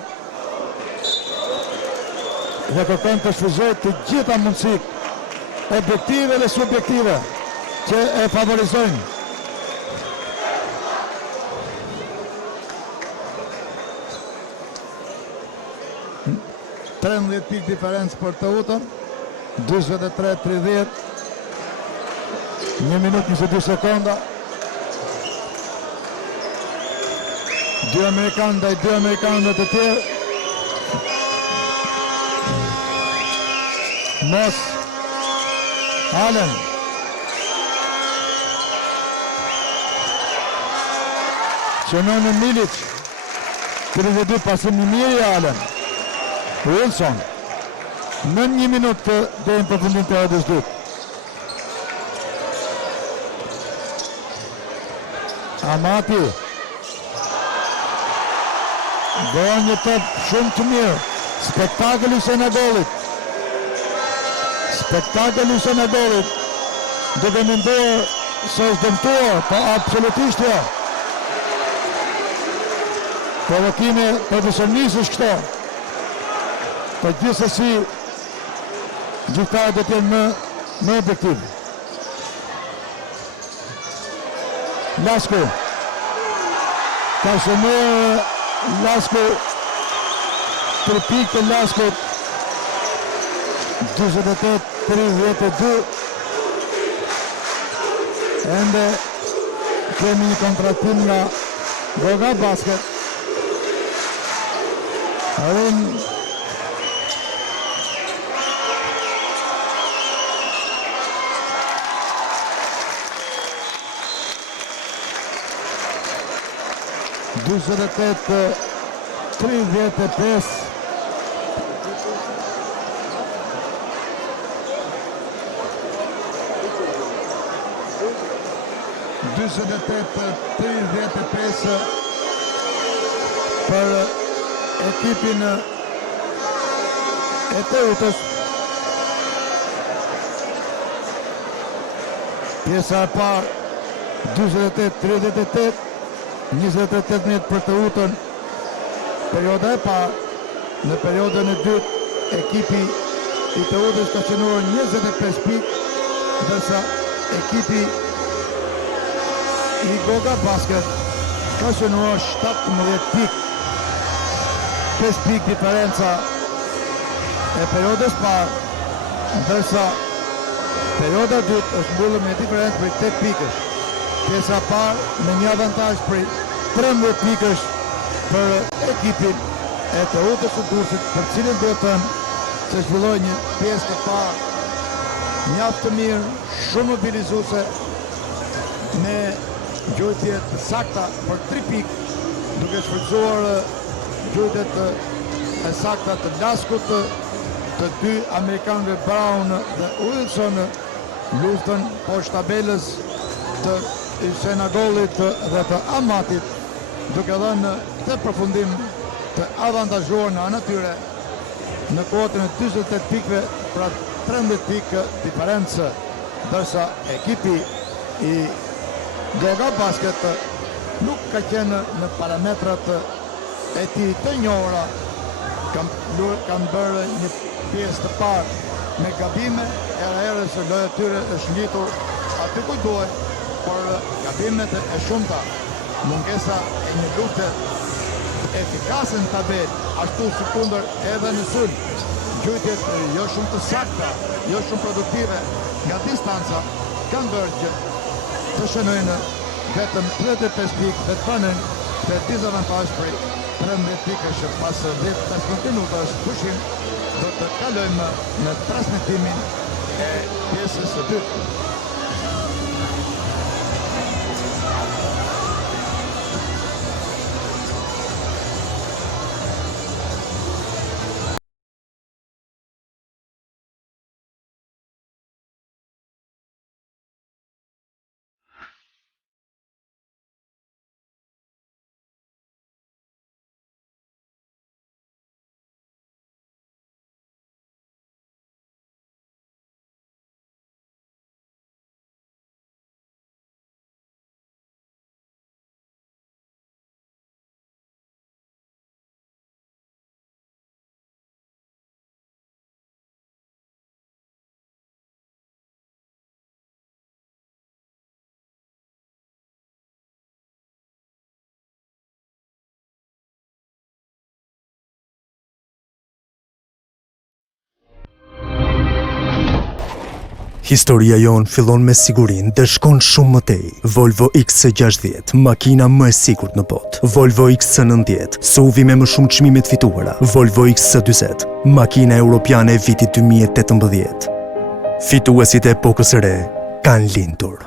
dhe kërkon të shfrytëzojë të gjitha mundësitë objektive dhe subjektive që e favorizojnë. $13 pikë diferencë për Teutën, 43-30, 1 minutë 22 sekonda. 2 Amerikanë ndaj 2 Amerikanëve të tjerë. Mos Allen. Qënon Milic. 32 pasim i mirë i Allen. Wilson, në 1 minutë dhe në përfundim të periodës dytë. Amati. Bën një top shumë të mirë. Spektakël i Senegalit. Spektakël i Senegalit. Duke menduar se është dëmtuar, po absolutisht jo. Provokime profesionistësh këto. Po gjithsesi gjyqtarët do të jenë më objektiv. Lasku. Ka shënuar Lasku. 3 pikë të Laskut. 28-32. Ende kemi një kontratim nga Goga Basket. Arun $28-35. 28-35 për ekipin e Teutës. Pjesa e parë 28-38. 28 për Teutën. Perioda e parë. Në periodën e dytë ekipi i Teutës ka qenuar 25 pikë, ndërsa ekipi i Goga Basket ka qenuar 17 pikë. 5 pikë diferenca e periodës parë, ndërsa perioda dytë është mbullur me diferencë për 8 pikësh. Pjesa parë me një avantazh për 13 pikësh për ekipin e Teutës së Durrësit, për cilin do të thënë se zhvilloi një pjesë të parë mjaft të mirë, shumë mobilizuese, me gjujtje të sakta për 3 pikë, duke shfrytzuar gjujtjet e sakta të Laskut, të dy amerikanëve Brown dhe Wilson, luftën poshtë tabelës të Senagollit dhe të Amatit, duke dhënë këtë përfundim të avantazhuar në anën e tyre në kuotën e 48 pikëve, pra 13 pikë diferencë, ndërsa ekipi i Goga Basket nuk ka qenë në parametrat e tij të njohura. Kanë bërë një pjesë të parë me gabime, herës loja e tyre është ngjitur aty ku duhet, por gabimet e shumta, mungesa e një lufte efikase në tabel, ashtu si kundër edhe në sulm, gjujtjet jo shumë të sakta, jo shumë produktive nga distanca, kanë bërë që të shënojnë vetëm 35 pikë dhe të bënin të dizavantazh për 13 pikësh. Pas 15 minutash pushim, do të kalojmë në transmetimin e pjesës së dytë. Historia jon fillon me sigurinë dhe shkon shumë më tej. Volvo XC60, makina më e sigurt në botë. Volvo XC90, SUV me më shumë çmime të fituara. Volvo XC40, makina europiane e vitit 2018. Fituesit e epokës së re kanë lindur.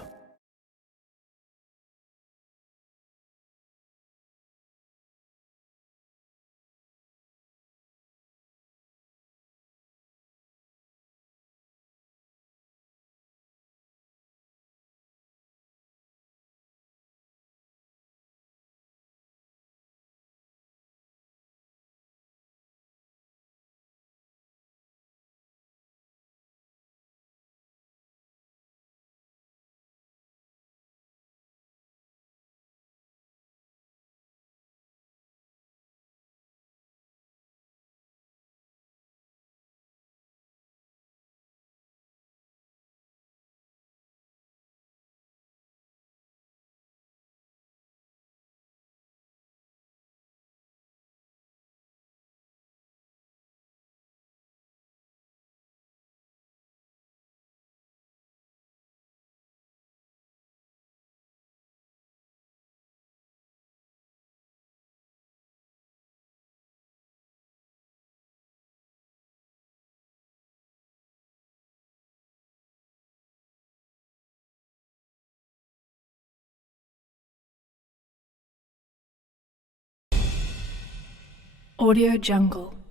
Audio Jungle.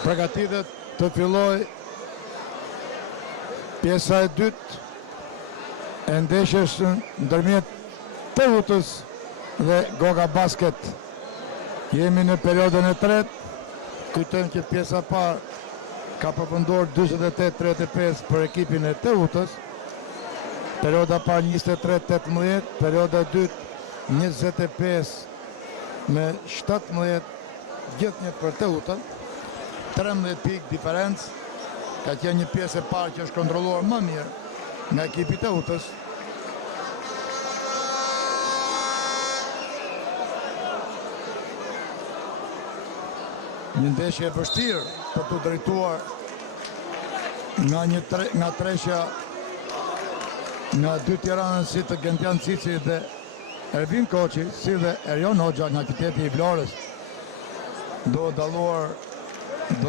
Përgatitet të filloj pjesa e dytë e ndeshjes ndërmjet Teutës dhe Goga Basket. Jemi në periodën e tretë. Kujtojmë që pjesa e parë ka përfunduar 48-35 për ekipin e Teutës. Perioda e parë 23-18, perioda e dytë 25 me 17 gjithnjë për Teutën. 13 pikë diferencë, ka qenë një pjesë e parë që është kontrolluar më mirë nga ekipi i Teutës. Një ndeshje e vështirë për të drejtuar nga treshja nga dy Tiranës si të Gentian Cici dhe Ervin Koçi, si dhe Erion Hoxha nga qyteti i Vlorës. Do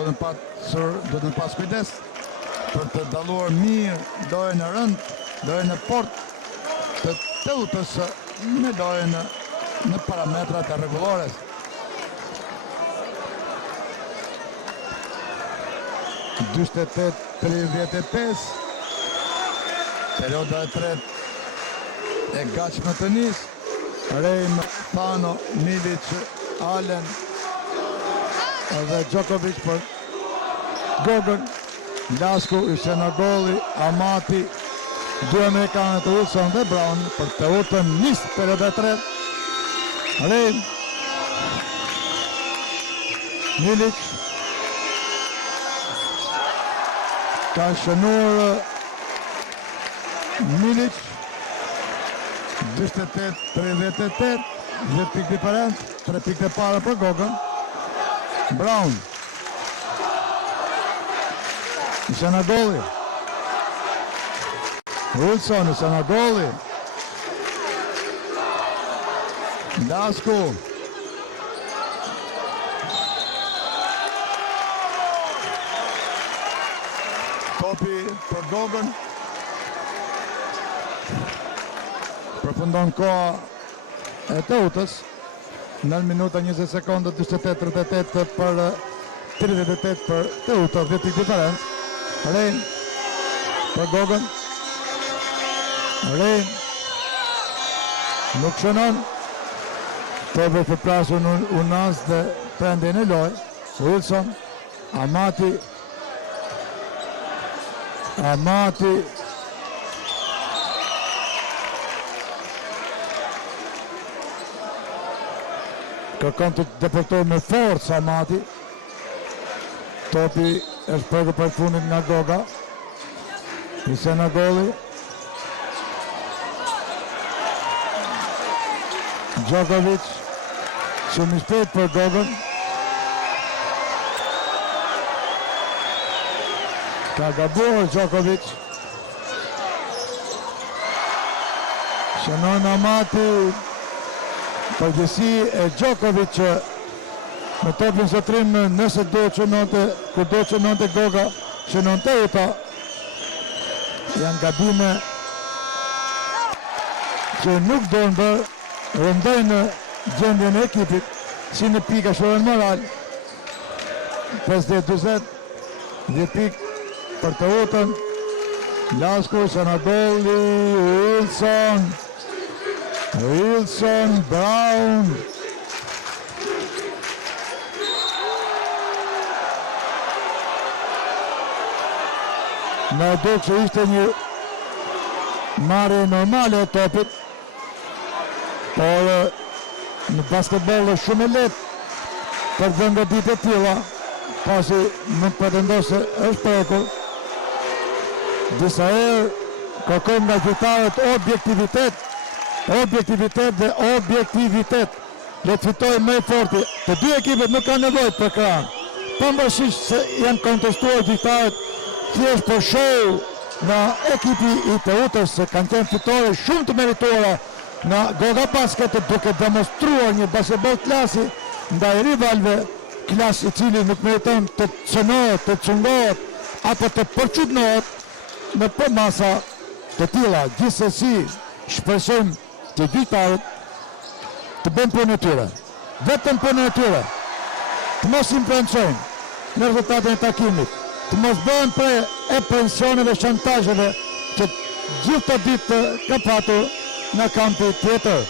në pas kujdes për të dalluar mirë dojën e rënd, dojën e port të Teutës me dojën në parametrat e rregullores. Dyshtet 35, perioda e tretë e gatshme të nis. Rejm, Thano, Milic, Alen dhe Djokovic për Gogën, Lasku, Isenagoli, Amati, dy amerikanët Wilson dhe Brown për Teutën. Nis perioda e tretë. Rejm, Milic ka shënuar Milic 28-38, 10 pikë diferencë, 3 pikë e para për Gogën. Brown, Isenagoli, Wilson, Isenagoli, Lasku, topi për Gogën. Përfundon koha e Teutës. 9 minuta 20 sekonda, 28-38 për 38 për Teuta, 10 pikë diferencë. Rejn për Gogën. Rejn nuk shënon. Topi për prasun Unas dhe prendin e loj. Wilson, Amati, kërkon të deportohet me forcë Amati. Topi është prerë për fundit nga Goga. Isenagoli. Djokovic. Shumë i shpejt për Gogën. Ka gabuar Djokovic. Shënon Amati. Përgjësi e Djokovic me topin zotrim nëse do qënonte Goga, shënon Teuta. Janë gabime që nuk do në bërë, rëndojnë gjendjen e ekipit, si në pika shohen moral. 50-20, 10 pikë për Teutën. Lasku, Sanadoli, Wilson, Brown. Në do që ishte një marrje normale e topit, por në basketball është shumë e lehtë për dhënë goditje të tilla. pasi nuk pretendon se është prekur. Disa herë kërkojmë nga gjyqtarët objektivitet dhe objektivitet. Le të fitojë më i forti. Të dy ekipet nuk kanë nevojë për krahun. Pavarësisht se janë kontestuar gjyqtarët thjesht për show nga ekipi i Teutës, se kanë qenë fitore shumë të merituara nga Goga Basket, duke demonstruar një basketbol klasi ndaj rivalëve, klas i cili nuk meriton të cënohet, të cungohet apo të përçudnohet në përmasa të tilla. Gjithsesi, shpresojmë që gjyqtarët të bëjnë punën e tyre. Vetëm punën e tyre. Të mos influencojnë në rezultatin e takimit. Të mos bëhen prej e pensioneve, shantazheve që gjithë të ditë ka patur nga kampi tjetër.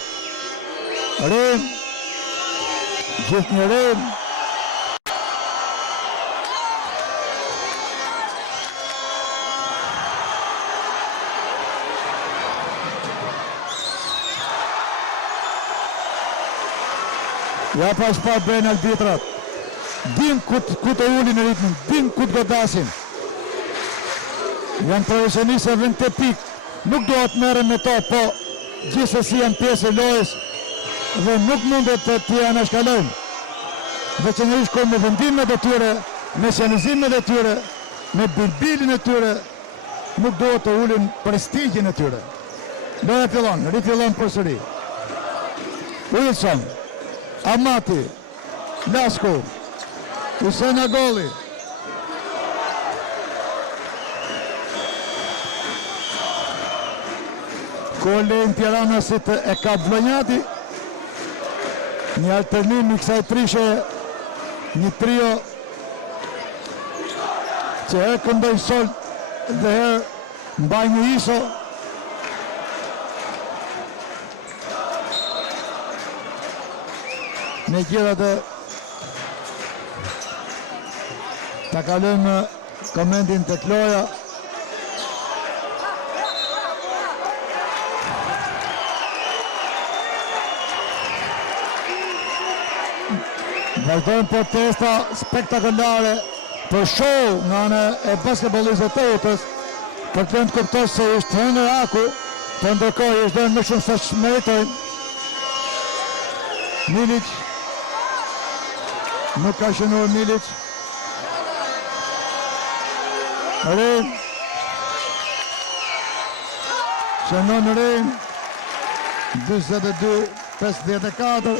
Rem, gjithë një rem. Ja pa shpa bëjnë arbitrat. Din ku të ulin në ritmin, din ku të godasin. Janë profesionistë vend të pikë, nuk duhet merren me to, po gjithsesi janë pjesë e lojës dhe nuk mundet të t'i anashkalojnë. Veçanërisht kur me vendimet e tyre, me sjanizimet e tyre, me bilbilin e tyre, nuk duhet të ulin prestigjin e tyre. Loja rifillon përsëri. Wilson, Amati, Lasku, Usena Golli. Kolle në Tirana si të e ka Vlonjati. Një alternim i kësaj trishe, një trio që herë këndoj sol dhe herë mbaj një iso. Me gjitha të ta kalojmë komentin të Kloja. Vazhdojnë protesta spektakolare për show nga anë e basketbolistëve të Teutës, për të rëndë kuptosh se ishtë hëngër aku, për ndërkohë ishtë dojnë më shumë sa që meritojnë. Milic, nuk ka shënuar Milic. Rejn, shënon Rejn, 22-54.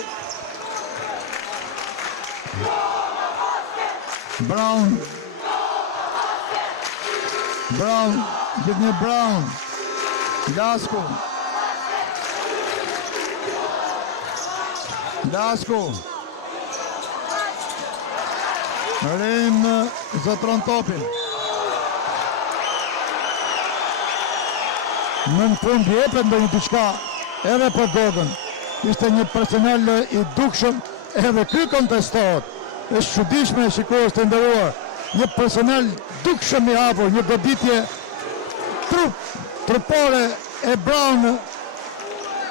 Brown, gjithë Brown, Lasku, Rejn zotron topin. Në fund jepet ndonjë diçka edhe për Gogën. Ishte një personal i dukshëm, edhe ky kontestohet. Është çuditshme shikues të nderuar. Një personal dukshëm i hapur, një goditje trupore e Brown.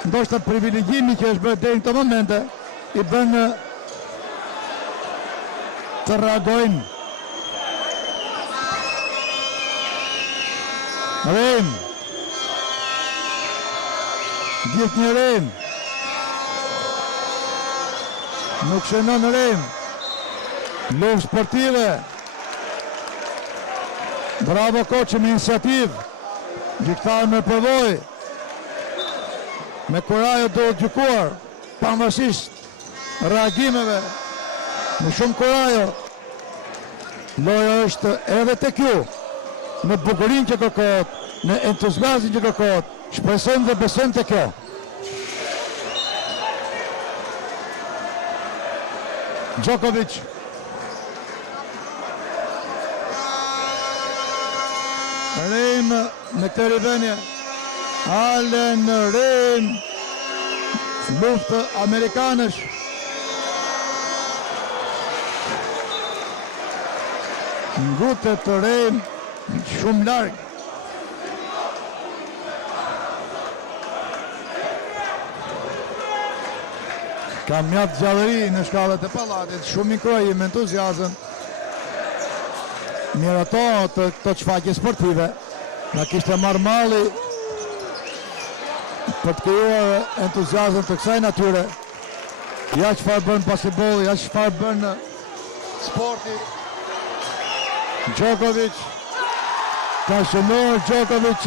Ndoshta privilegjimi që është bërë deri në këto momente i bën të reagojnë. Rem, gjithë një Rem, nuk shënon Rem. Luftë sportive. Bravo koçi me iniciativë. Gjyqtarë me përvojë. Me kurajo duhet gjykuar, pavarësisht reagimeve. Me shumë kurajo. Loja është edhe tek ju. Në bukurinë që kërkohet, në entuziazmin që kërkohet. Shpresojmë dhe besojmë te kjo. Djokovic. Rem në këtë rivendje. Allen Rem. Luftë amerikanësh. Ngutet Rem shumë larg. Ka mjaft gjallëri në shkallët e pallatit, shumë i krojim, entuziazëm. Mirë ato të këto çfaqje sportive na kishte marrë malli për të krijuar entuziazëm të kësaj natyre. Ja çfarë bën basketbolli, ja çfarë bën sporti. Djokovic ka shënuar Djokovic,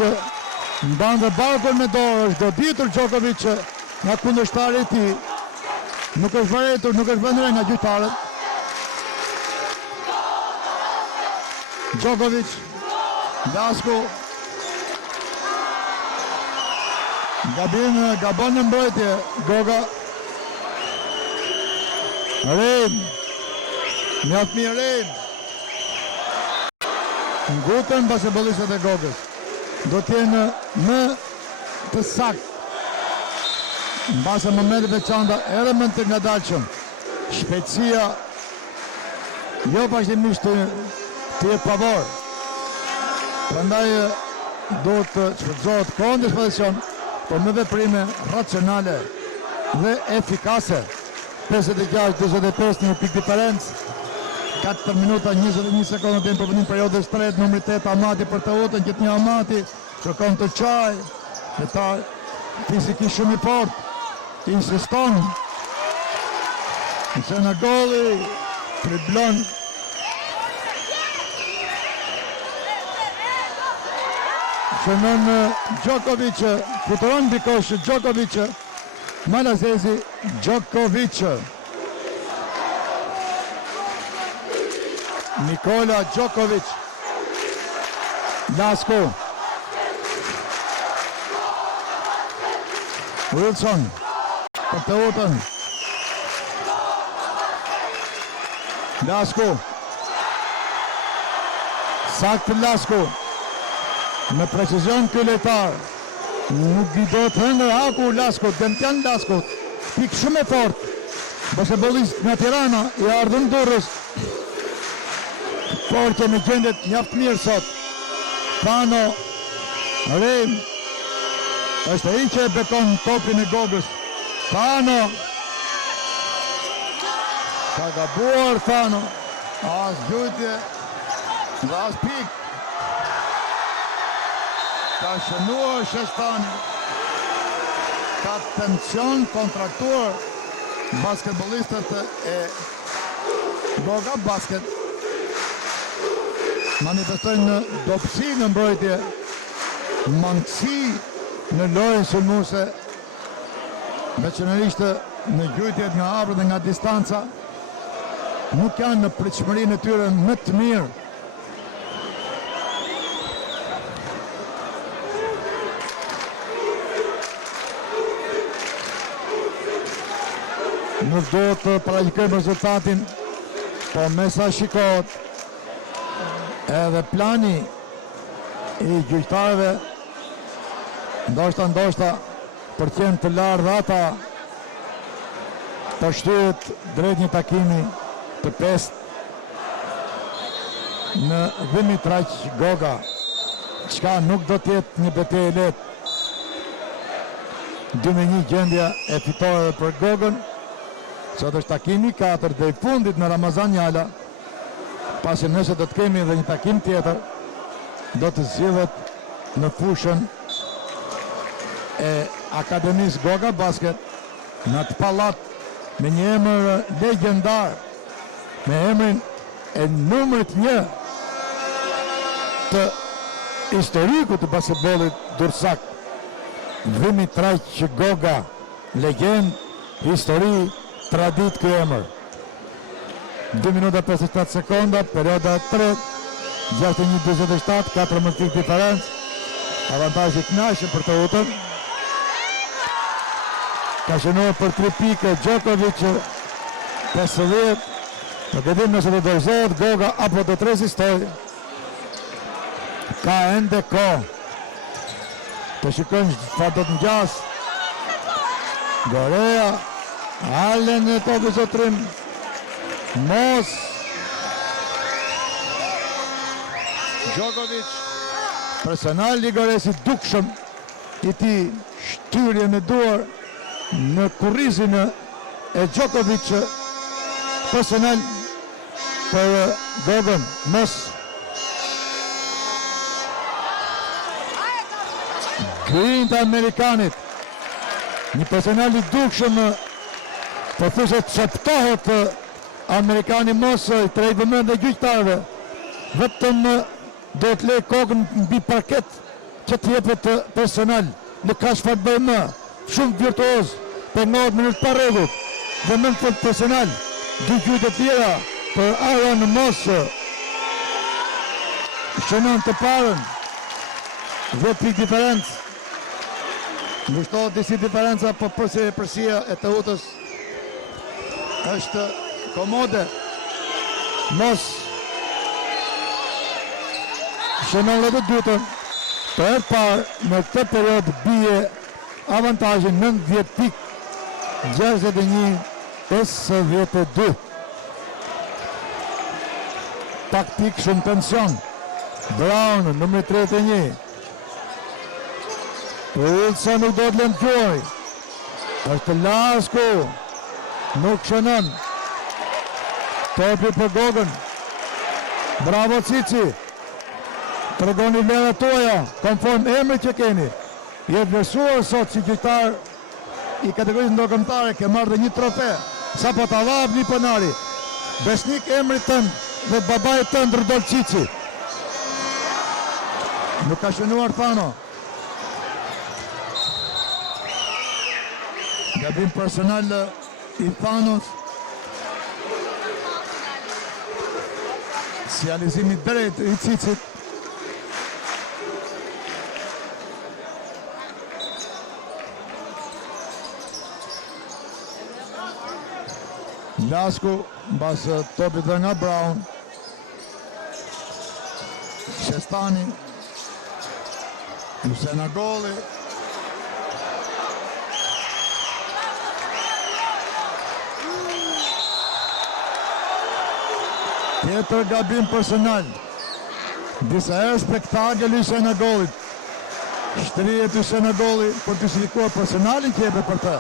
mban dhe barkun me dorë, është goditur Djokovic nga kundërshtari i tij. Nuk është vëretur, nuk është vënë re nga gjyqtarët. Djokovic, Dasku, gabon në mbrojtje, Goga. Rem, mjaft mirë Rem. Ngutën basketbollistët e Gogës. Do t'jenë më të saktë. Mbase momentet e veçanta edhe më të ngadalshëm. Shpejtësia jo vazhdimisht të jep pavor. Prandaj duhet të shfrytëzohet kohë në dispozicion, por me veprime racionale dhe efikase. 56-45 një pikë diferencë. 4 minuta 21 sekonda të përfundim periudhës tretë, numri 8 Amati për Teutën, gjithnjë Amati kërkon të çaj, lojtar fizikisht shumë i fortë, insiston. Nëse në golli driblon. Shënon Djokovic, fluturon bikosh Djokovic, Malazezi Djokovic. Nikola Djokovic. Lasko. Wilson. Për Teutën. Lasko. Saktë Lasko. Me precizion ky lojtar. Nuk i do të hëngër haku Lasko, Dentian Lasko. Pik shumë e fort. Basketbollist nga Tirana, i ardhën Durrës. Por që në gjendet mjaft mirë sot. Pano, Rem, është ai që e bekon topin e Gogës. Pano, ka gabuar Pano, as gjujtje, dhe as pik. Ka shënuar Shestani, ka tension kontraktuar basketbollistët e Goga Basket. Manifestojnë në dobësi në mbrojtje, mangësi në lojën sulmuese, veçanërisht në gjujtjet nga afër dhe nga distanca, nuk janë në pritshmërinë e tyre më të mirë. Nuk do të paraqitejmë rezultatin, po me sa shikohet, edhe plani i gjyqtarëve ndoshta për qenë të larë dhe ata për shtyhet drejt një takimi të pestë në Dimitraj Goga, çka nuk do t'jetë një betejë e lehtë. 2-1 gjendja e fitoreve për Gogën. Sot është takimi 4 dhe i fundit në Ramazan Jala. Pasi nëse do të kemi edhe një takim tjetër, do të zgjidhet në fushën e Akademisë Goga Basket, në atë pallat me një emër legjendar, me emrin e numrit 1 të historikut të basketbollit dursak, Dimitraj Goga, legend, histori, tradit ky emër. 2 minuta 57 sekonda, perioda 3, 61-47, 14 pikë diferencë, avantazhi i kënaqshëm për Teutën. Ka shënuar për 3 pikë Djokovic, 50, nuk e dim nëse do dorëzohet Goga apo do të rezistoj. Ka ende kohë. Të shikojmë çfarë do të ngjas. Gorea, Allen e topit zotrim. Mos Djokovic, personal ligoresi dukshëm i tij, shtyrje me duar në kurrizin e Djokovic, personal për Gogën. Mos Kryin të Amerikanit. Një personal i dukshëm po thoshe të çeptohet Amerikani mos i trej vëmend dhe gjyqtarëve. Vetëm do të lej kokën mbi parket që të jepet personal. Nuk ka çfarë bëj më. Shumë virtuoz, për 9 minutë pa rregull. Vëmend fund personal. Dy gjyqe të tjera për Aaron Moss. Shënon të parën. 10 pikë diferencë. Ngushtohet disi diferenca, po përsia e Teutës është komode. Moss shënon edhe të dytën. Për herë parë në këtë periudhë bie avantazhin 90 pikë, 61-52. Pak pikë shumë tension. Brown, numër 31. Wilson nuk do të lëmqoj. Është Lasku. Nuk shënon. Topi për Gogën. Bravo Cici. Tregoni vlera tuaja. Konform emri që keni. Jetë vlerësuar sot si gjyqtar i kategorisë ndërkombëtare, ke marrë dhe një trofe. Sa po ta vap një ponari. Besnik emrit tënd dhe babait tënd Rudolf Cici. Nuk ka shënuar Fano. Gabim personal i Fanos. Sinjalizimi drejt i Cicit. Lasku mbas topit dhe nga Brown. Shestani. Lusena Golli. Tjetër gabim personal. Disa herë spektakël Lusena Gollit. Shtrihet Lusena Golli për të shikuar personalin që jepet për të.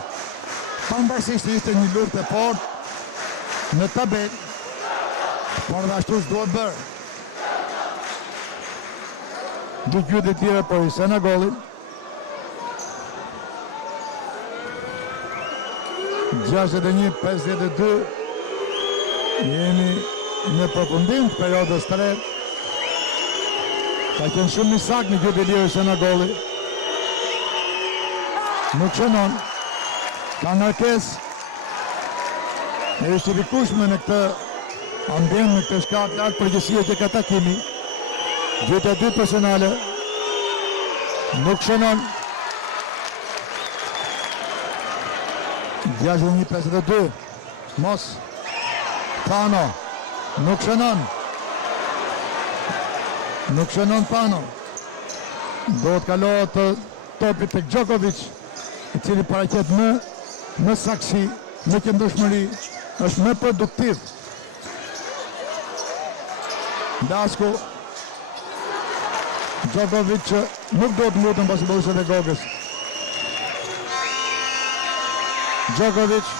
Pavarësisht ishte një luftë e fortë në tabel, por dhe ashtu s'duhet bërë. Dy gjyqe të tjera për Lusena Gollin. 61-52. Jemi në përfundim të periodës të re. Ka qenë shumë i saktë në gjyqe të tjera Lusena Golli. Nuk shënon. Ka ngarkesë. E është i rikushme në këtë ambient, në këtë shkallë lartë përgjësia që ka takimi. Gjyqja dy personale. Nuk shënon. 61-52. Moss. Fano. Nuk shënon. Nuk shënon Fano. Do të kalohet topi tek Djokovic, i cili paraqet më saksi, më qëndrueshmëri, është më produktiv. Lasku. Djokovic nuk do të mutën pas bolës e Gogës. Djokovic.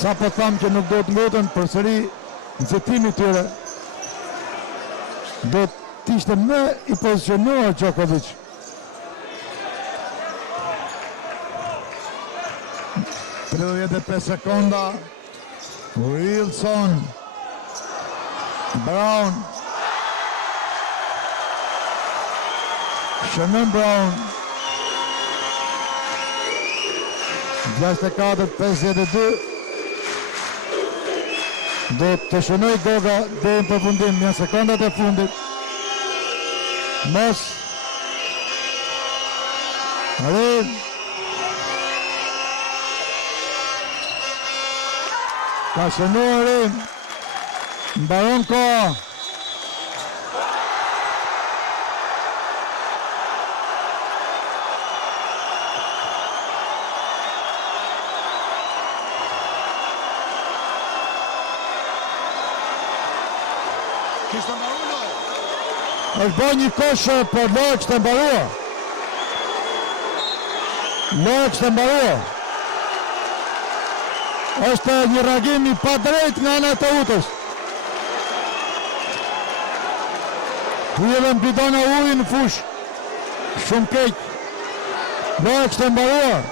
Sa po thamë që nuk do të mutën, përsëri nxehtimi tyre do të ishte më i pozicionuar Djokovic. Dhe 5 sekonda. Wilson. Brown. Shënon Brown. 64-52. Do të shënoj Goga dhe në përfundim një sekondat e fundit. Moss. Arrin. Ka shënuar Arrin. Mbaron koha. është bërë një koshë, por lojë që të mbarua. Lojë që të mbarua. Është një reagim i padrejt nga ana e Teutës. Hyjeve në bidona ujë në fushë. Shumë keq. Loja kështë mbaruar.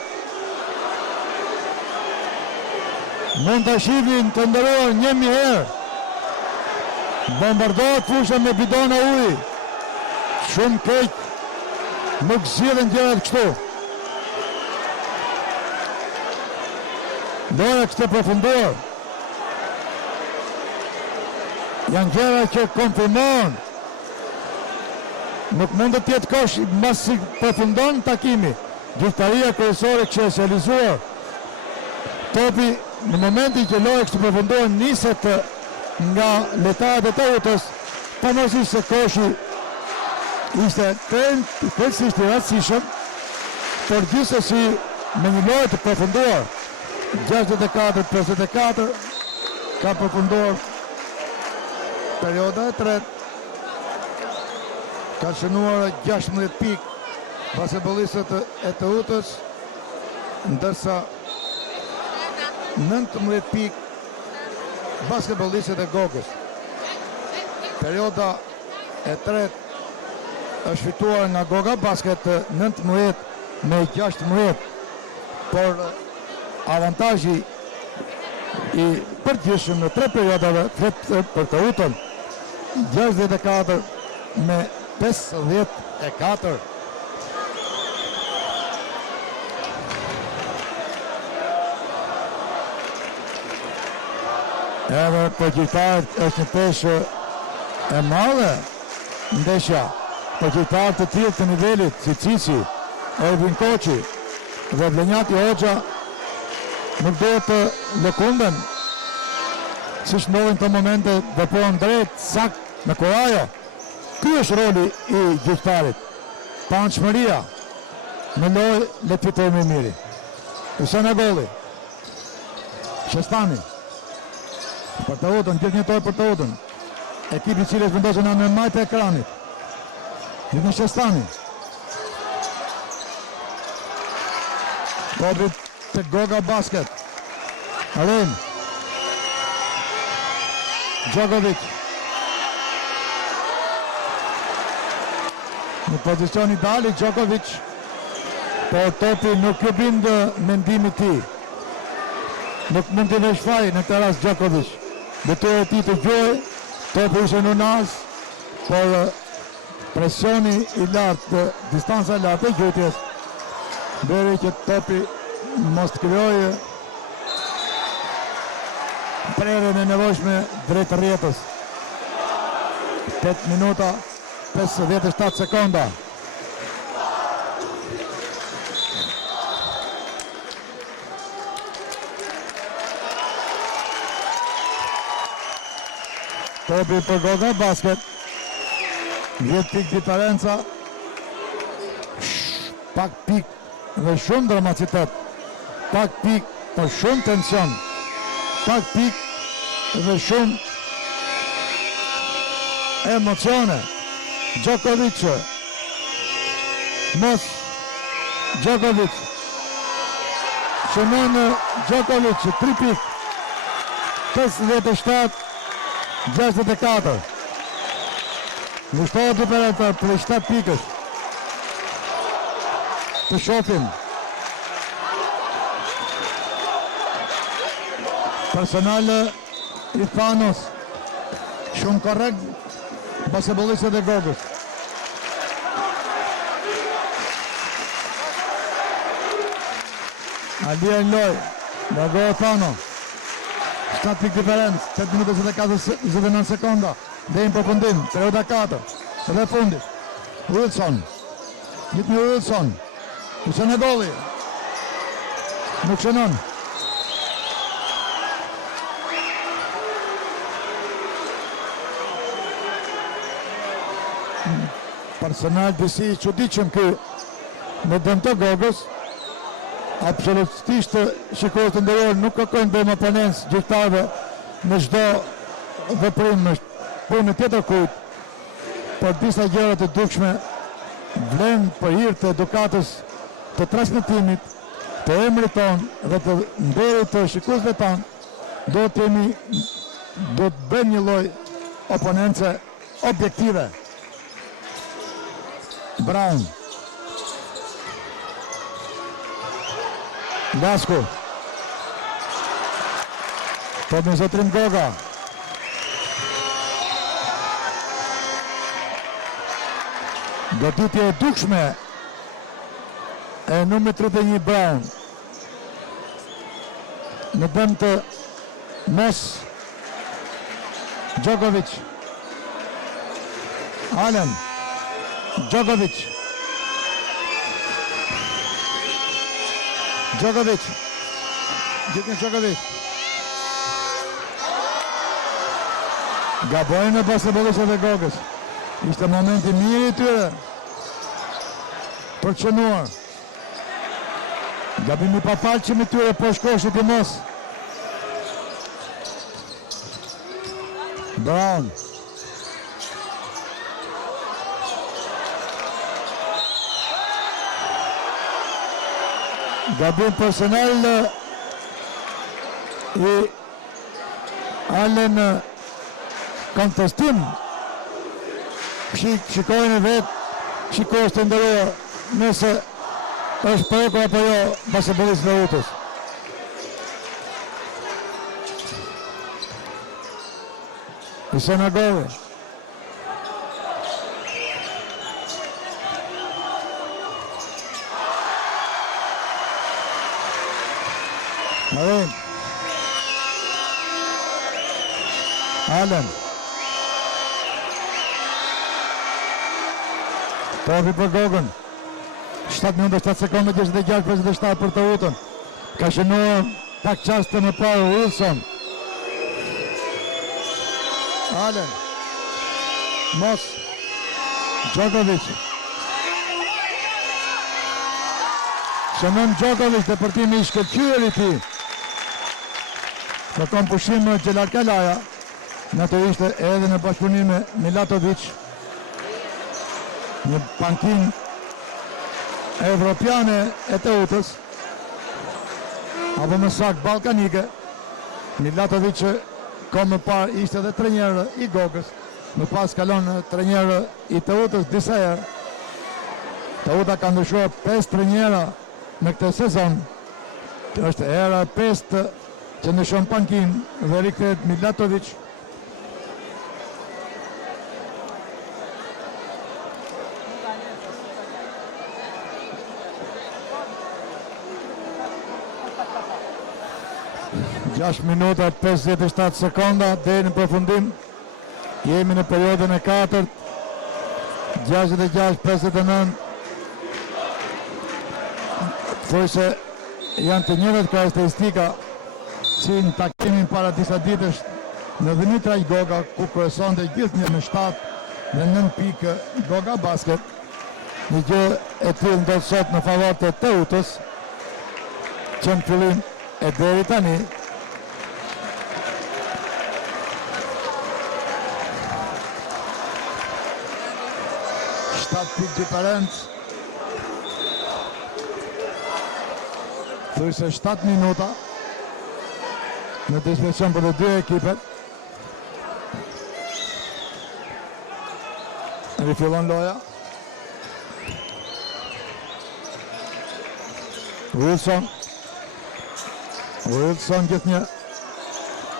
Mund të shifin të ndëruar 1000 herë. Bombardohet fusha me bidona uji. Shumë keq. Nuk zgjidhen gjërat kështu. Loja kështë e përfunduar. Janë gjëra që konfirmon. Nuk mund të tjetë kosh mas si përfundon takimi. Gjyqtaria kryesore kështë e realizuar. Topi në momentin që loja kështë përfunduar niset nga letarët e Teutës, pavarësisht se koshi ishte krejtësisht i rastësishëm, por gjithsesi me një lojë të përfunduar 64-54 ka përfunduar perioda e tretë. Ka shënuar 16 pikë basketbollistët e Teutës, ndërsa 19 pikë basketbollistët e Gogës. Perioda e tretë është fituar nga Goga Basket 19-16, por avantazhi i përgjithshëm në 3 periodave për Teutën 64-54. Edhe për gjyqtarët është një peshë e madhe ndeshja. Për gjyqtarët të tillë të nivelit, si Cici, Ervin Koqi dhe Vlenjati Hoxha, nuk duhet të lëkunden, siç ndodhin të momente veprojnë drejt, sakt në kurajo. Ky është roli i gjyqtarit. Pançmëria në lojë le të fitojmë miri. Usana golli. Shestani. Për Teutën, gjithë njëtoj për Teutën. Ekipi i cilës vendosen në majtë e ekranit. Gjithë në Shestani. Kopi të Goga Basket. Arin. Djokovic. Në pozicion ideali Djokovic, por topi nuk ju bindë mendimi ti. Nuk mund të veshfaj në këtë rast Djokovic. Detyrë e tij të gjojë, topi ishte në nas, por presioni i lartë, distanca e lartë e gjutjes, bëri që topi mos të krijojë prerjen e nevojshme drejt rrjetës. 8 minuta 57 sekonda. Topi për Goga Basket. 10 pikë diferenca. Pak pikë dhe shumë dramacitet. Pak pikë për shumë tension. Pak pikë dhe shumë emocione. Djokovic. Mos Djokovic. Shënon Djokovic 3 pikë. 57-64. Ngushtohet diferenca për 7 pikësh. Të shohim. Personal i Thanos. Shumë korrekt basketbollistët e Gogës. Alia në loj, Lago Thano. 7 pikë diferencë, 8 minuta 29 sekonda. Dhe në përfundim, perioda 4, dhe fundit. Wilson, gjithë një Wilson. Usën e golli. Nuk shënon. Personal disi i çuditshëm ky në dëm të Gogës. Absolutisht shikues të nderuar, nuk kërkojnë bëjmë oponencë gjyqtarëve në çdo veprim, në punë tjetër kujt, por disa gjëra të dukshme vlen për hir të edukatës, të transmetimit, të emrit ton dhe të nderit të shikuesve tan, do të bëjmë një lloj oponence objektive. Brown, Lasku. Top në zotrim Goga. Goditje e dukshme e numër 31 Brown. Në dëm të mos Djokovic. Allen. Djokovic. Djokovic. Gjithë në Djokovic. Gabojnë në basketbolistët e Gogës. Ishte momenti mirë i tyre për të qënuar. Gabimi papalqëm i tyre po shkoshit i mos. Brown. Gabim personal i Allen kontestim. Shikojnë e vetë, shikojnë të ndërëja nëse është përko apo jo basketbolist në utës. Isena Goga. Allen. Allen. Topi për Gogën. 7 minuta 7 sekonda 66-57 për të utën. Ka shënuar pak qaste më parë Wilson. Allen. Mos. Djokovic. Shënon Djokovic dhe përtimi i shkëllqyër i ti. Kërkon pushim në Gjelar Kalaja. Naturisht edhe në bashkëpunim me Milatovic. Një pankin evropiane e Teutës, apo më saktë balkanike. Milatovic ka më parë ishte edhe trajner i Gogës, më pas kalon trajner i Teutës disa herë. Teuta ka ndryshuar 5 trajnera në këtë sezon. Është era 5 që ndryshon pankin dhe rikthehet Milatovic. Gjashtë minuta 57 sekonda deri në përfundim. Jemi në periodën e 4. 66-59. Forse janë të njëjtat karakteristika si në takimin para disa ditësh në Dimitra Goga, ku kryesonte gjithnjë me 7 dhe 9 pikë Goga Basket. Një gjë e tillë ndodh sot në favor të Teutës, që në fillim e deri tani pikë diferencë. Thujse 7 minuta në dispozicion për të dy ekipet. Rifillon loja. Wilson gjithnjë.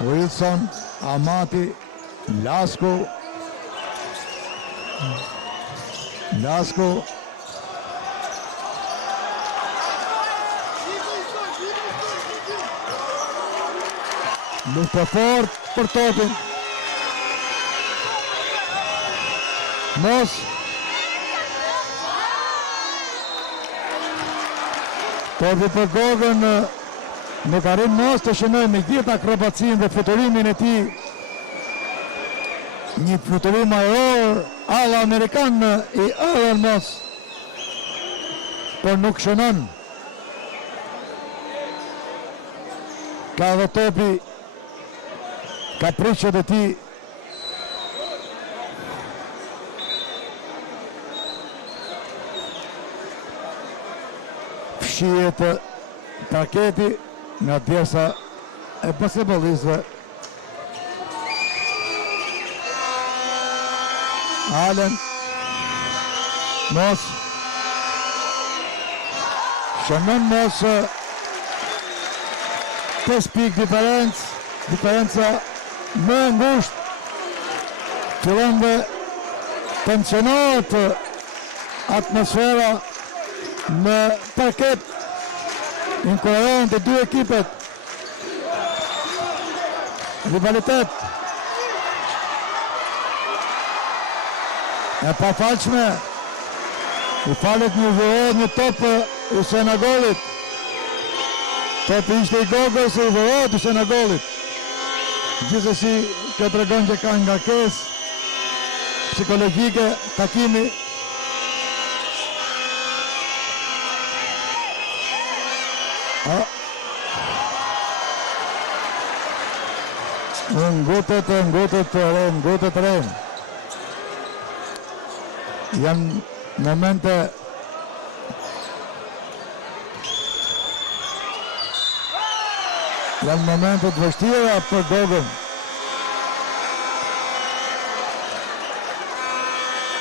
Wilson, Amati, Lasku. Luftë fort për topin. Mos. Topi për Gogën, nuk arrin Mos të shënojë me gjithë akrobacinë dhe fluturimin e tij. Një fluturim ajror alla amerikan i Allen Mos. Por nuk shënon. Ka dhe topi kapriqet e tij. Fshihet parketi nga djesa e basketbolistëve. Allen, Mos, shënon Mos 5 pikë diferenca më ngushtë. Fillon dhe tensionohet atmosfera në parket, inkurajojnë të dy ekipet. Rivalitet e pafalshme, i falet një vërohet një top i Senegalit. Topi ishte i Gogës, i vërohet i Senegalit. Gjithsesi, kjo tregon që ka ngarkesë psikologjike takimi. Ngutet rem. Janë momente të vështira për Gogën.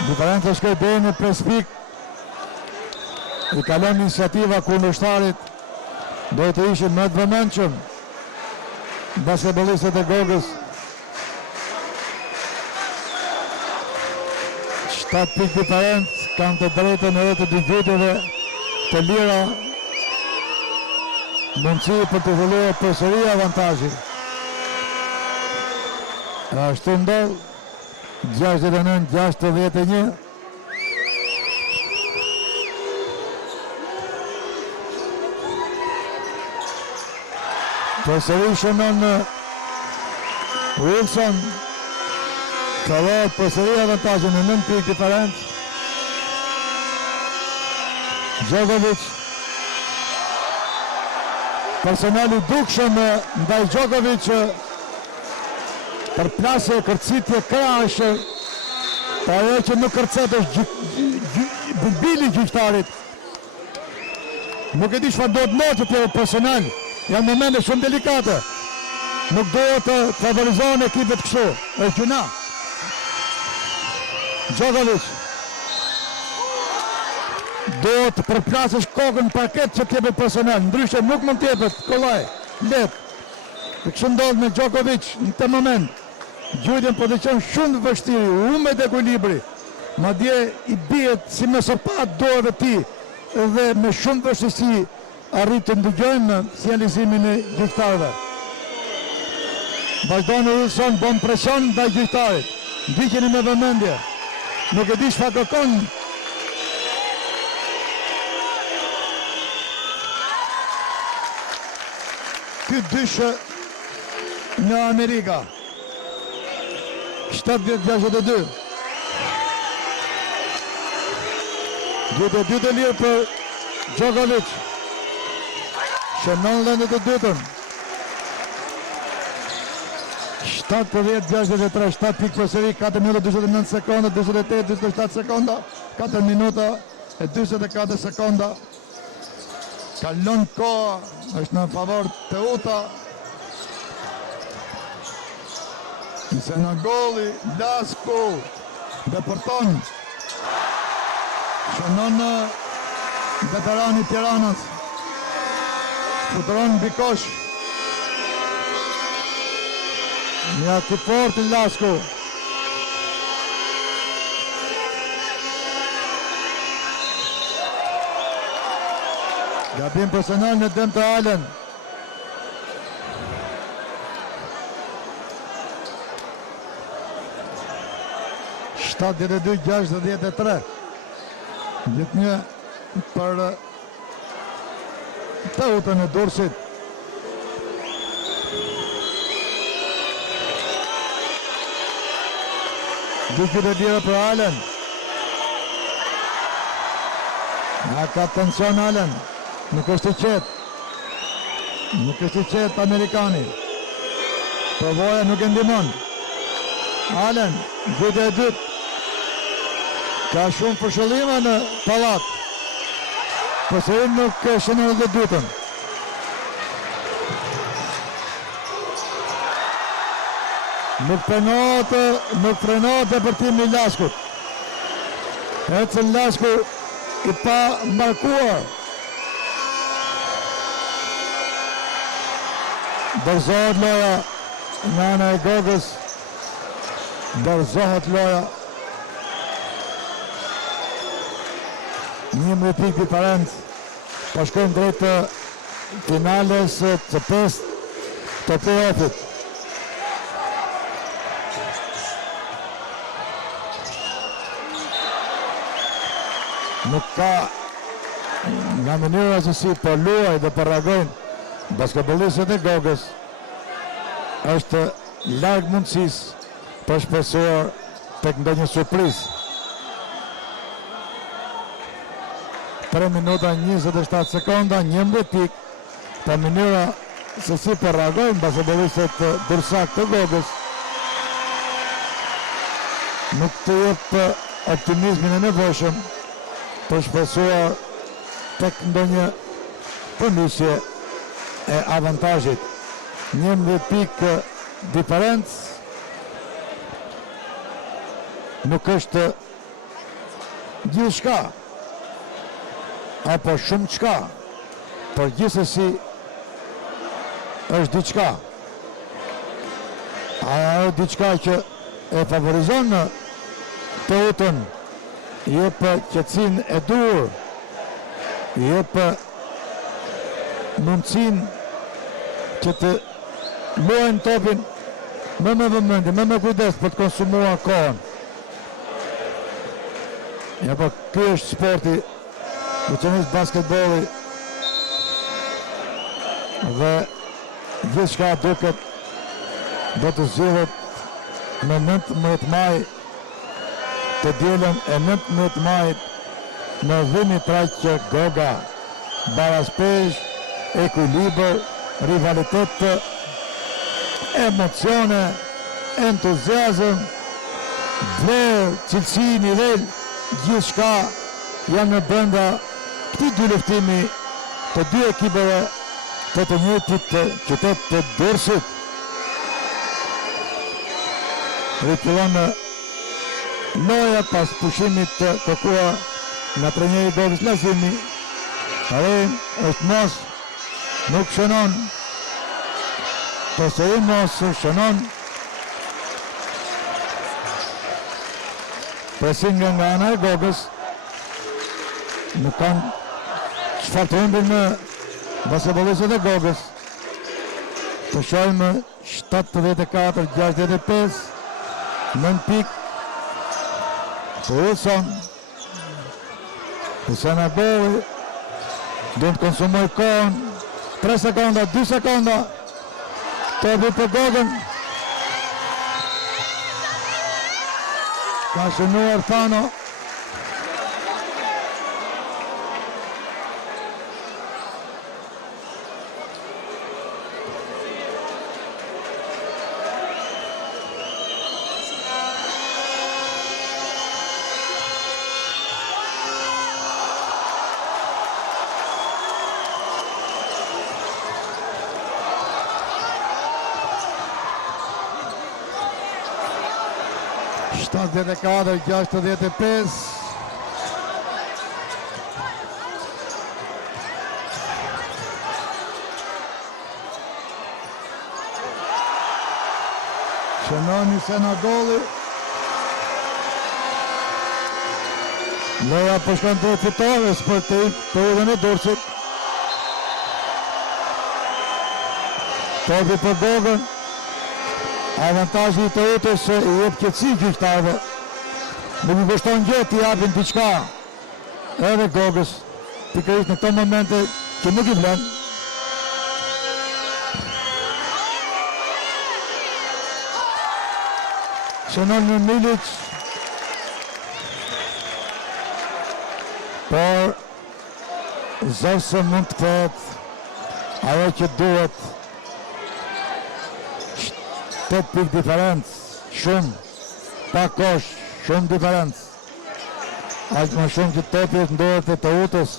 Diferenca shkoj deri në 5 pikë. I kalon iniciativa kundërshtarit. Do të ishin më të vëmendshëm basketbollistët e Gogës. 7 pikë diferencë, kanë të drejtën edhe të dëgjutjeve të lira, mundësi për të filluar përsëri avantazhi. Ashtu ndodh 69-61. Përsëri shënon Wilson. Kallohet përsëri avantazhin në 9 pikë diferencë. Djokovic. Personali dukshëm ndaj Djokovic për plasje, kërcitje, krahashe. Pa ajo që nuk kërcet është bili gjyqtarit. Nuk e di çfarë do të notë për personal. Janë momente shumë delikate. Nuk duhet të favorizohen ekipet kështu. Është gjuna. Djokovic duhet të përplasësh kokën në parket që t'jepet personal, ndryshe nuk mund t'jepet kollaj, let. Të kështu ndodh me Djokovic në të moment. Gjujtjen pozicion shumë vështirë, humbet ekuilibri. Madje i bie si me sopat dorëve ti dhe me shumë vështirësi arrit të ndëgjojmë sinjalizimin e gjyqtarëve. Vazhdon Wilson, bën presion ndaj gjyqtarit. Ndiqeni me vëmendje. Nuk e di çfarë kërkon. Ky dyshë në Amerika. 70-62. Duhet dy të lirë për Djokovic. Shënon lëndë të dytën. 70-63, 7 pikë përsëri, 4 minuta 29 sekonda, 28-27 sekonda, 4 minuta e 24 sekonda. Kalon koha, është në favor Teuta. Senegali, Lasku, depërton. Shënon veterani Tiranës. Futuron Bikosh. Ja ku fort i Lasku. Gabim personal në dëm të Allen. Shtatë 62-63. Gjithnjë për Teutën e Durrësit. Dukit e dira për Allen. Nga ka tension Allen. Nuk është i qetë. Nuk është i qetë Amerikani. Përvoja nuk e ndihmon. Allen, dukit e dytë. Ka shumë përshëllime në pallat. Përsëri nuk shënon dhe dytën. Nuk frenohet e përtimi i Laskut. Ecën Lasku i pa markuar. Dorëzohet loja nga ana e Gogës. Dorëzohet loja. 11 pikë diferencë. Po shkojmë drejt të finales të 5 të play-offit. Nuk ka nga mënyra se si po luaj dhe po reagojnë basketbollistët e Gogës, është larg mundësisë për shpresuar tek ndonjë surprizë. 3 minuta 27 sekonda, 11 pikë, për mënyra se si po reagojnë basketbollistët dursak të Gogës, nuk të jep optimizmin e nevojshëm për shpresuar tek ndonjë përnisje e avantazhit. 11 pikë diferencë nuk është gjithçka apo shumë çka, por gjithsesi është diçka. Ajo diçka që e favorizon Teutën, jep qetësinë e dur, jep mundësinë që të luajnë topin më me vëmendje, më me kujdes për të konsumuar kohën. Ja, po ky është sporti, veçanërisht basketbolli, dhe gjithçka duket do të zgjidhet në 19 maj, të dielën e 19 majit në vëmi traq Goga. Baraspezh, ekuilibër, rivalitet, emocione, entuziazëm, vlerë, cilësi, nivel, gjithçka janë në brenda këtij dy luftimi të dy ekipeve të të njëjtit qytet të Durrësit. Rifillon loja pas pushimit të kërkuar nga trajneri Gogës Lazimi. Arën është mos, nuk shënon. Përsëri mos shënon. Presin nga ana e Gogës. Nuk kanë çfarë të humbin në basketbollistët e Gogës. Të shohim 74-65, 9 pikë. Husena Boli do të konsumoj kohën. 3 sekonda, 2 sekonda. Topi për Gogën. Ka shënuar Fano. Dhe 4-65. Shënoni Senagolli. Loja po shkon të fitores për të udhën e Durrësit. Topi për Gogën. Avantazhi i Teutës i jep qetësi gjyqtarëve. Nuk i kushton gjë të japin diçka edhe Gogës, pikërisht në këto momente që nuk i vlen. Shënon në Milic, por zërse mund të ketë ajo që duhet. 8 pikë diferencë, shumë, pa kosh, shumë diferencë. Aq më shumë që topi është ndodhet e Teutës.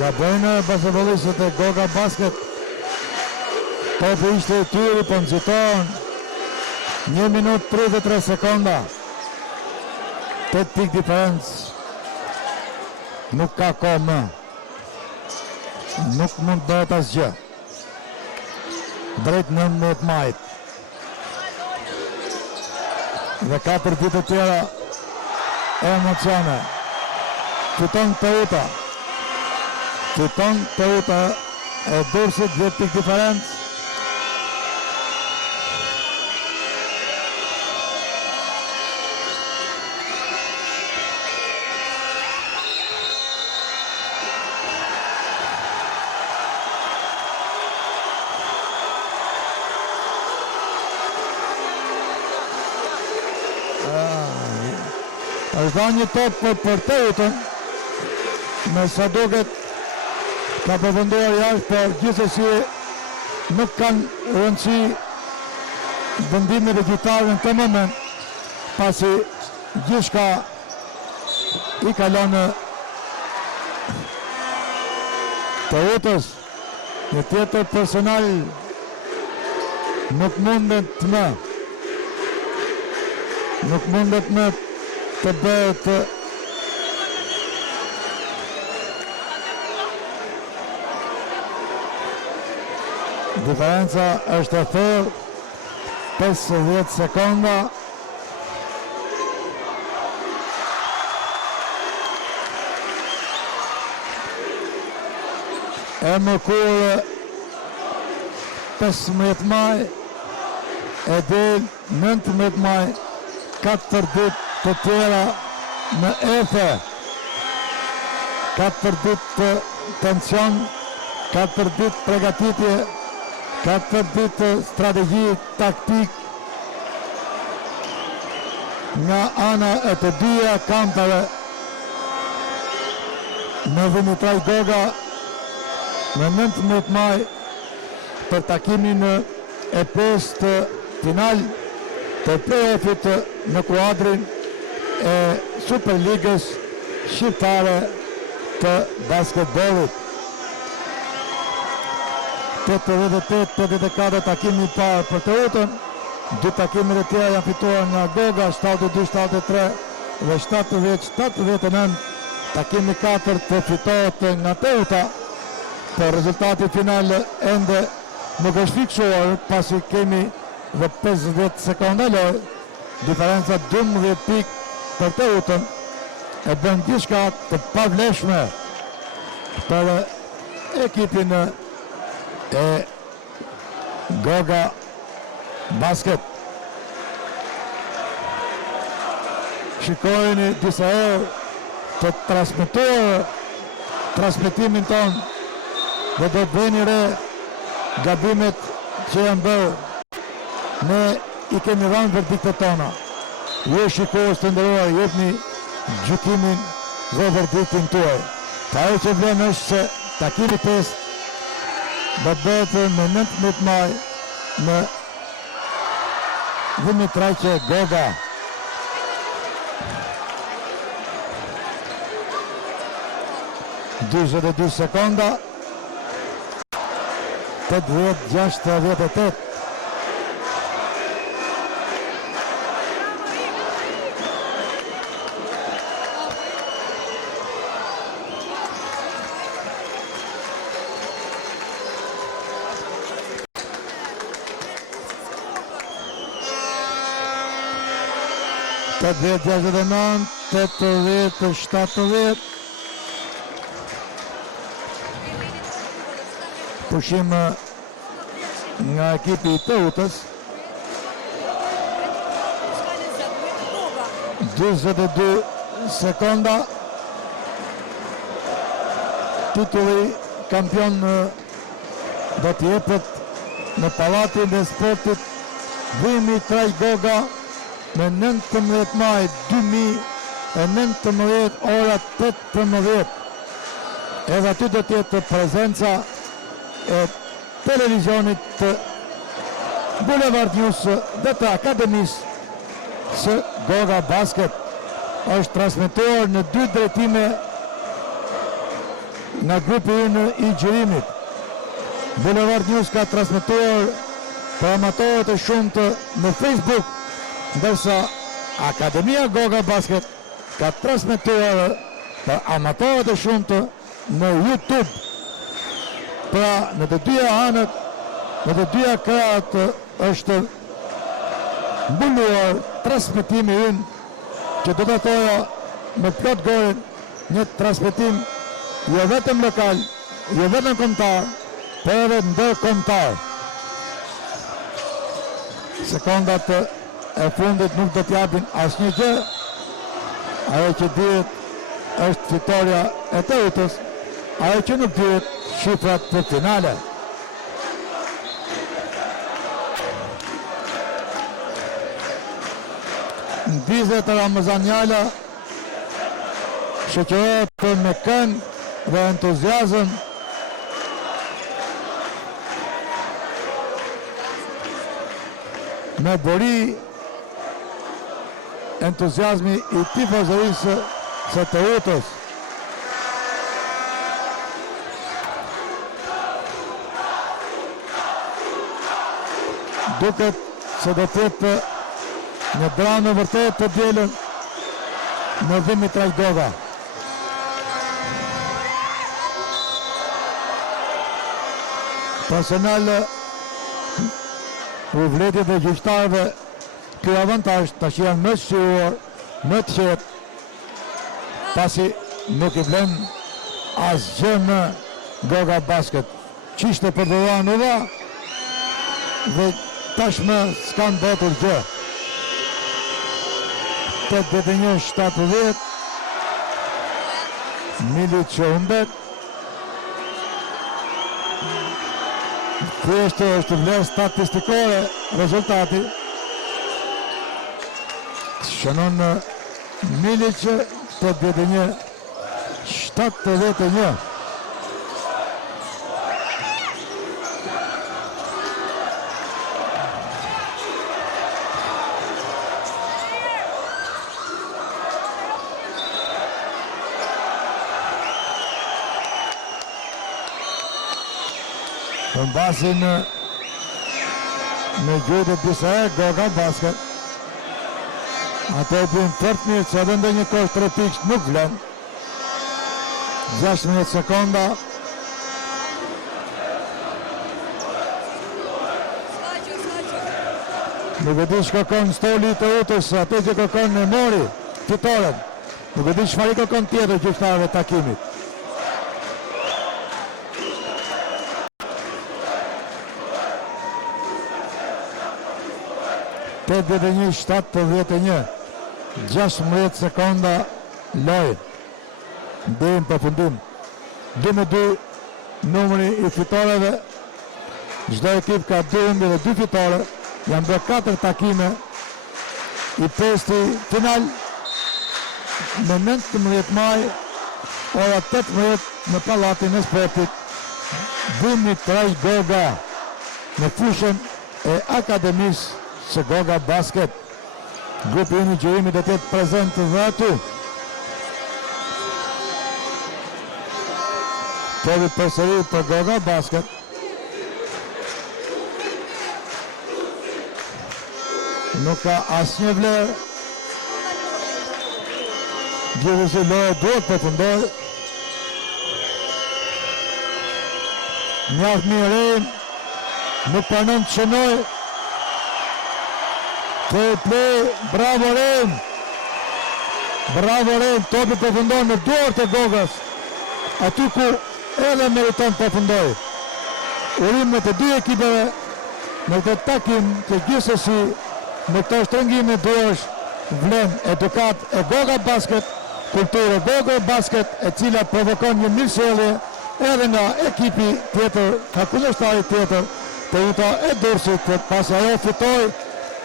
Gabojnë basketbollistët e Goga Basket. Topi ishte i tyri, po nëzitohen 1 minutë 33 sekonda. 8 pik diferencë. Nuk ka kohë më. Nuk mund bëhet asgjë. Drejt 19 majit. Dhe 4 ditë të tjera emocione. Fiton Teuta. Fiton Teuta e Durrësit 10 pik diferencë. është dha një top për Teutën, me sa duket ka përfunduar jashtë, por gjithsesi nuk kanë rëndësi vendimet e gjyqtarëve në këtë moment, pasi gjithçka i kalon në Teutës. Një tjetër personal nuk mundet më të bëhet diferenca është e thellë, 50 sekonda. E mërkurë 15 maj, e del 19 maj, 4 ditë të tjera në efe, 4 ditë të tension, 4 ditë pregatitje, 4 ditë strategji taktik nga ana e të dyja kampave. Në Dimitraj Goga në 19 maj për takimin e 5 të final të play-offit në kuadrin e Superligës shqiptare të basketbollit. 88-84 takimi i parë për Teutën, 2 takimet e tjera janë fituar nga Goga, 72-73 dhe 70-79. Takimi 4 të fitohet nga Teuta, por rezultati final ende nuk është fiksuar, pasi kemi dhe 50 sekonda lojë. Diferenca 12 pik për Teutën e bën diçka të pavlefshme për ekipin e Goga Basket. Shikojeni disa herë të transmitimin ton dhe do të bëni re gabimet që janë bërë. Ne i kemi dhënë verdiktet tona. Ju shikues të nderuar, jepni gjykimin dhe verdiktin tuaj. Ajo që vlen është se takimi 5 do të bëhet në 19 maj në Dimitraj Goga. Dyzet e 2 sekonda. 80-68. Të 69, 80, 70. Pushim nga ekipi i Teutës. 22 sekonda. Titulli kampion do të jepet në Pallatin e Sportit Dimitraj Goga në 19 maj 2019 ora 18. Edhe aty do të jetë prezenca e televizionit të Boulevard News dhe të Akademisë së Goga Basket. Është transmetuar në 2 drejtime nga grupi i gjirimit. Boulevard News ka transmetuar për amatorët e shumtë në Facebook, ndërsa Akademia Goga Basket ka transmetuar për amatorët e shumtë në YouTube. Pra në të dyja anët, në të dyja krahët është mbuluar transmetimi ynë, që do të thoja me plot gojen një transmetim jo vetëm lokal, jo vetëm kombëtar, por edhe ndërkombëtar. Sekondat e fundit nuk do t'japin asnjë gjë. Ajo që dihet është fitoria e Teutës, ajo që nuk dihet shifrat për finale. Ndizet Ramazan Jala shoqërohet me këngë dhe entuziazëm. Me bori entuziazmi i tifozërisë së Teutës. Duket se do të jetë një dramë vërtet të dielën në Dimitraj Goga. Personal u vletit dhe gjyqtarëve ky avantazh tash janë më shqyruar, më të qetë, pasi nuk i vlen asgjë në Goga Basket. Qishte përdoruar në dha dhe tashmë s'kan botur gjë. 81-70 Milic që humbet. Thjesht është vlerë statistikore rezultati. Shënon Milic 81-71. Në basin në gjydet disa e Goga Basket. Ato e bën fort mirë që edhe ndë një kosh 3 pikë nuk vlen. 16 sekonda. Nuk e di që kërkon stoli të utës, ato që kërkon e mori fitoren. Nuk e di që fari kërkon tjetër gjyqtarëve takimit. 81-71, 16 sekonda loj, deri në përfundim. 2-2 numri i fitoreve, çdo ekip ka 2 humbje dhe 2 fitore, janë bërë 4 takime i pesti final në 19 maj, ora 18 në Pallatin e Sportit, Dimitraj Goga në fushën e Akademisë së Goga Basket. Grupi i një gjurimi do të jetë prezent dhe atu. Tovi përsëri për Goga Basket. Nuk ka asnjë vlerë. Gjithësi lojë duhet përfundoj. Mjaft mirë nuk pranon të shënoj. Play, bravo Rem! Bravo Rem, topi përfundon në duart e Gogas, aty ku edhe meriton përfundoj. Urim në të dy ekipeve në këtë takim që gjithsesi në këto shtrëngime duash vlen edukat e Goga Basket, kulturë Goga Basket, e cila provokon një mirësjellje edhe nga ekipi tjetër, nga kundërshtari tjetër, Teuta e Durrësit, pas ajo fitoi.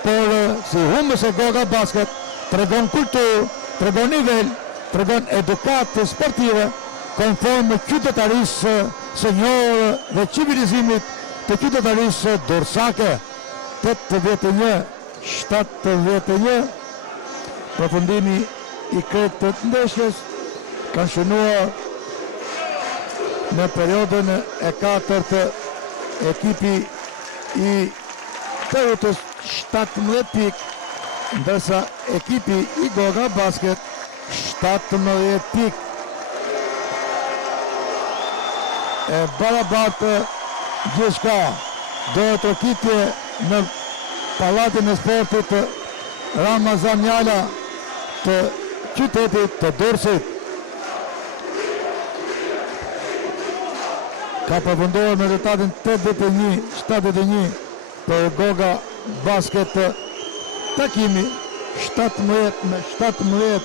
Por si humbës e Goga Basket tregon kulturë, tregon nivel, tregon edukat sportive konform me qytetarisë së njohur dhe civilizimit të qytetarisë dorësake. 81-71 përfundimi i këtë të ndeshjes kanë shënuar në periodën e 4 ekipi i Teutës 17 pikë, ndërsa ekipi i Goga Basket 17 pikë. E barabartë gjithçka. Dohet rokitje në Pallatin e Sportit Ramazan Njala të qytetit të Durrësit. Ka përfunduar me rezultatin 81-71 për Goga Basket. Takimi 17-17.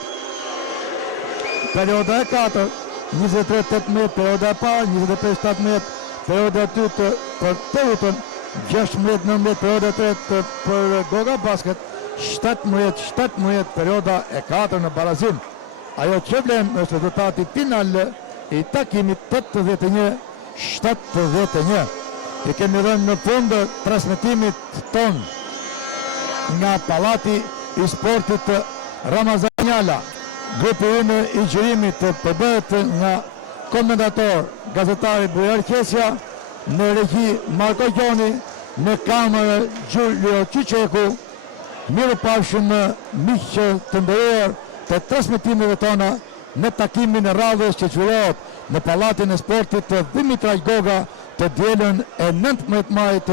Perioda e 4, 23-18, perioda e parë 25-17, perioda e dytë për Teutën 16-19, perioda e tretë për Goga Basket 17-17, perioda e 4 në barazim. Ajo që vlen është rezultati final i takimit 81-71. I kemi rënë në fund transmetimit ton nga Pallati i Sportit Ramazan Njala. Grupi ynë i gjirimit përbëhet nga komentator gazetari Bujar Qesja, në regji Marko Gjoni, në kamerë Gjulio Qiqeku. Miru pafshim miqë të nderuar të transmetimeve tona në takimin e radhës që zhvillohet në Pallatin e Sportit Dimitraj Goga të dielën e 19 majit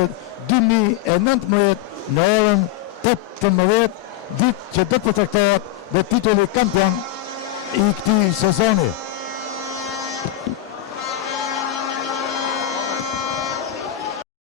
2019 në orën 18, ditë që do të përcaktohet dhe titulli kampion i këtij sezoni.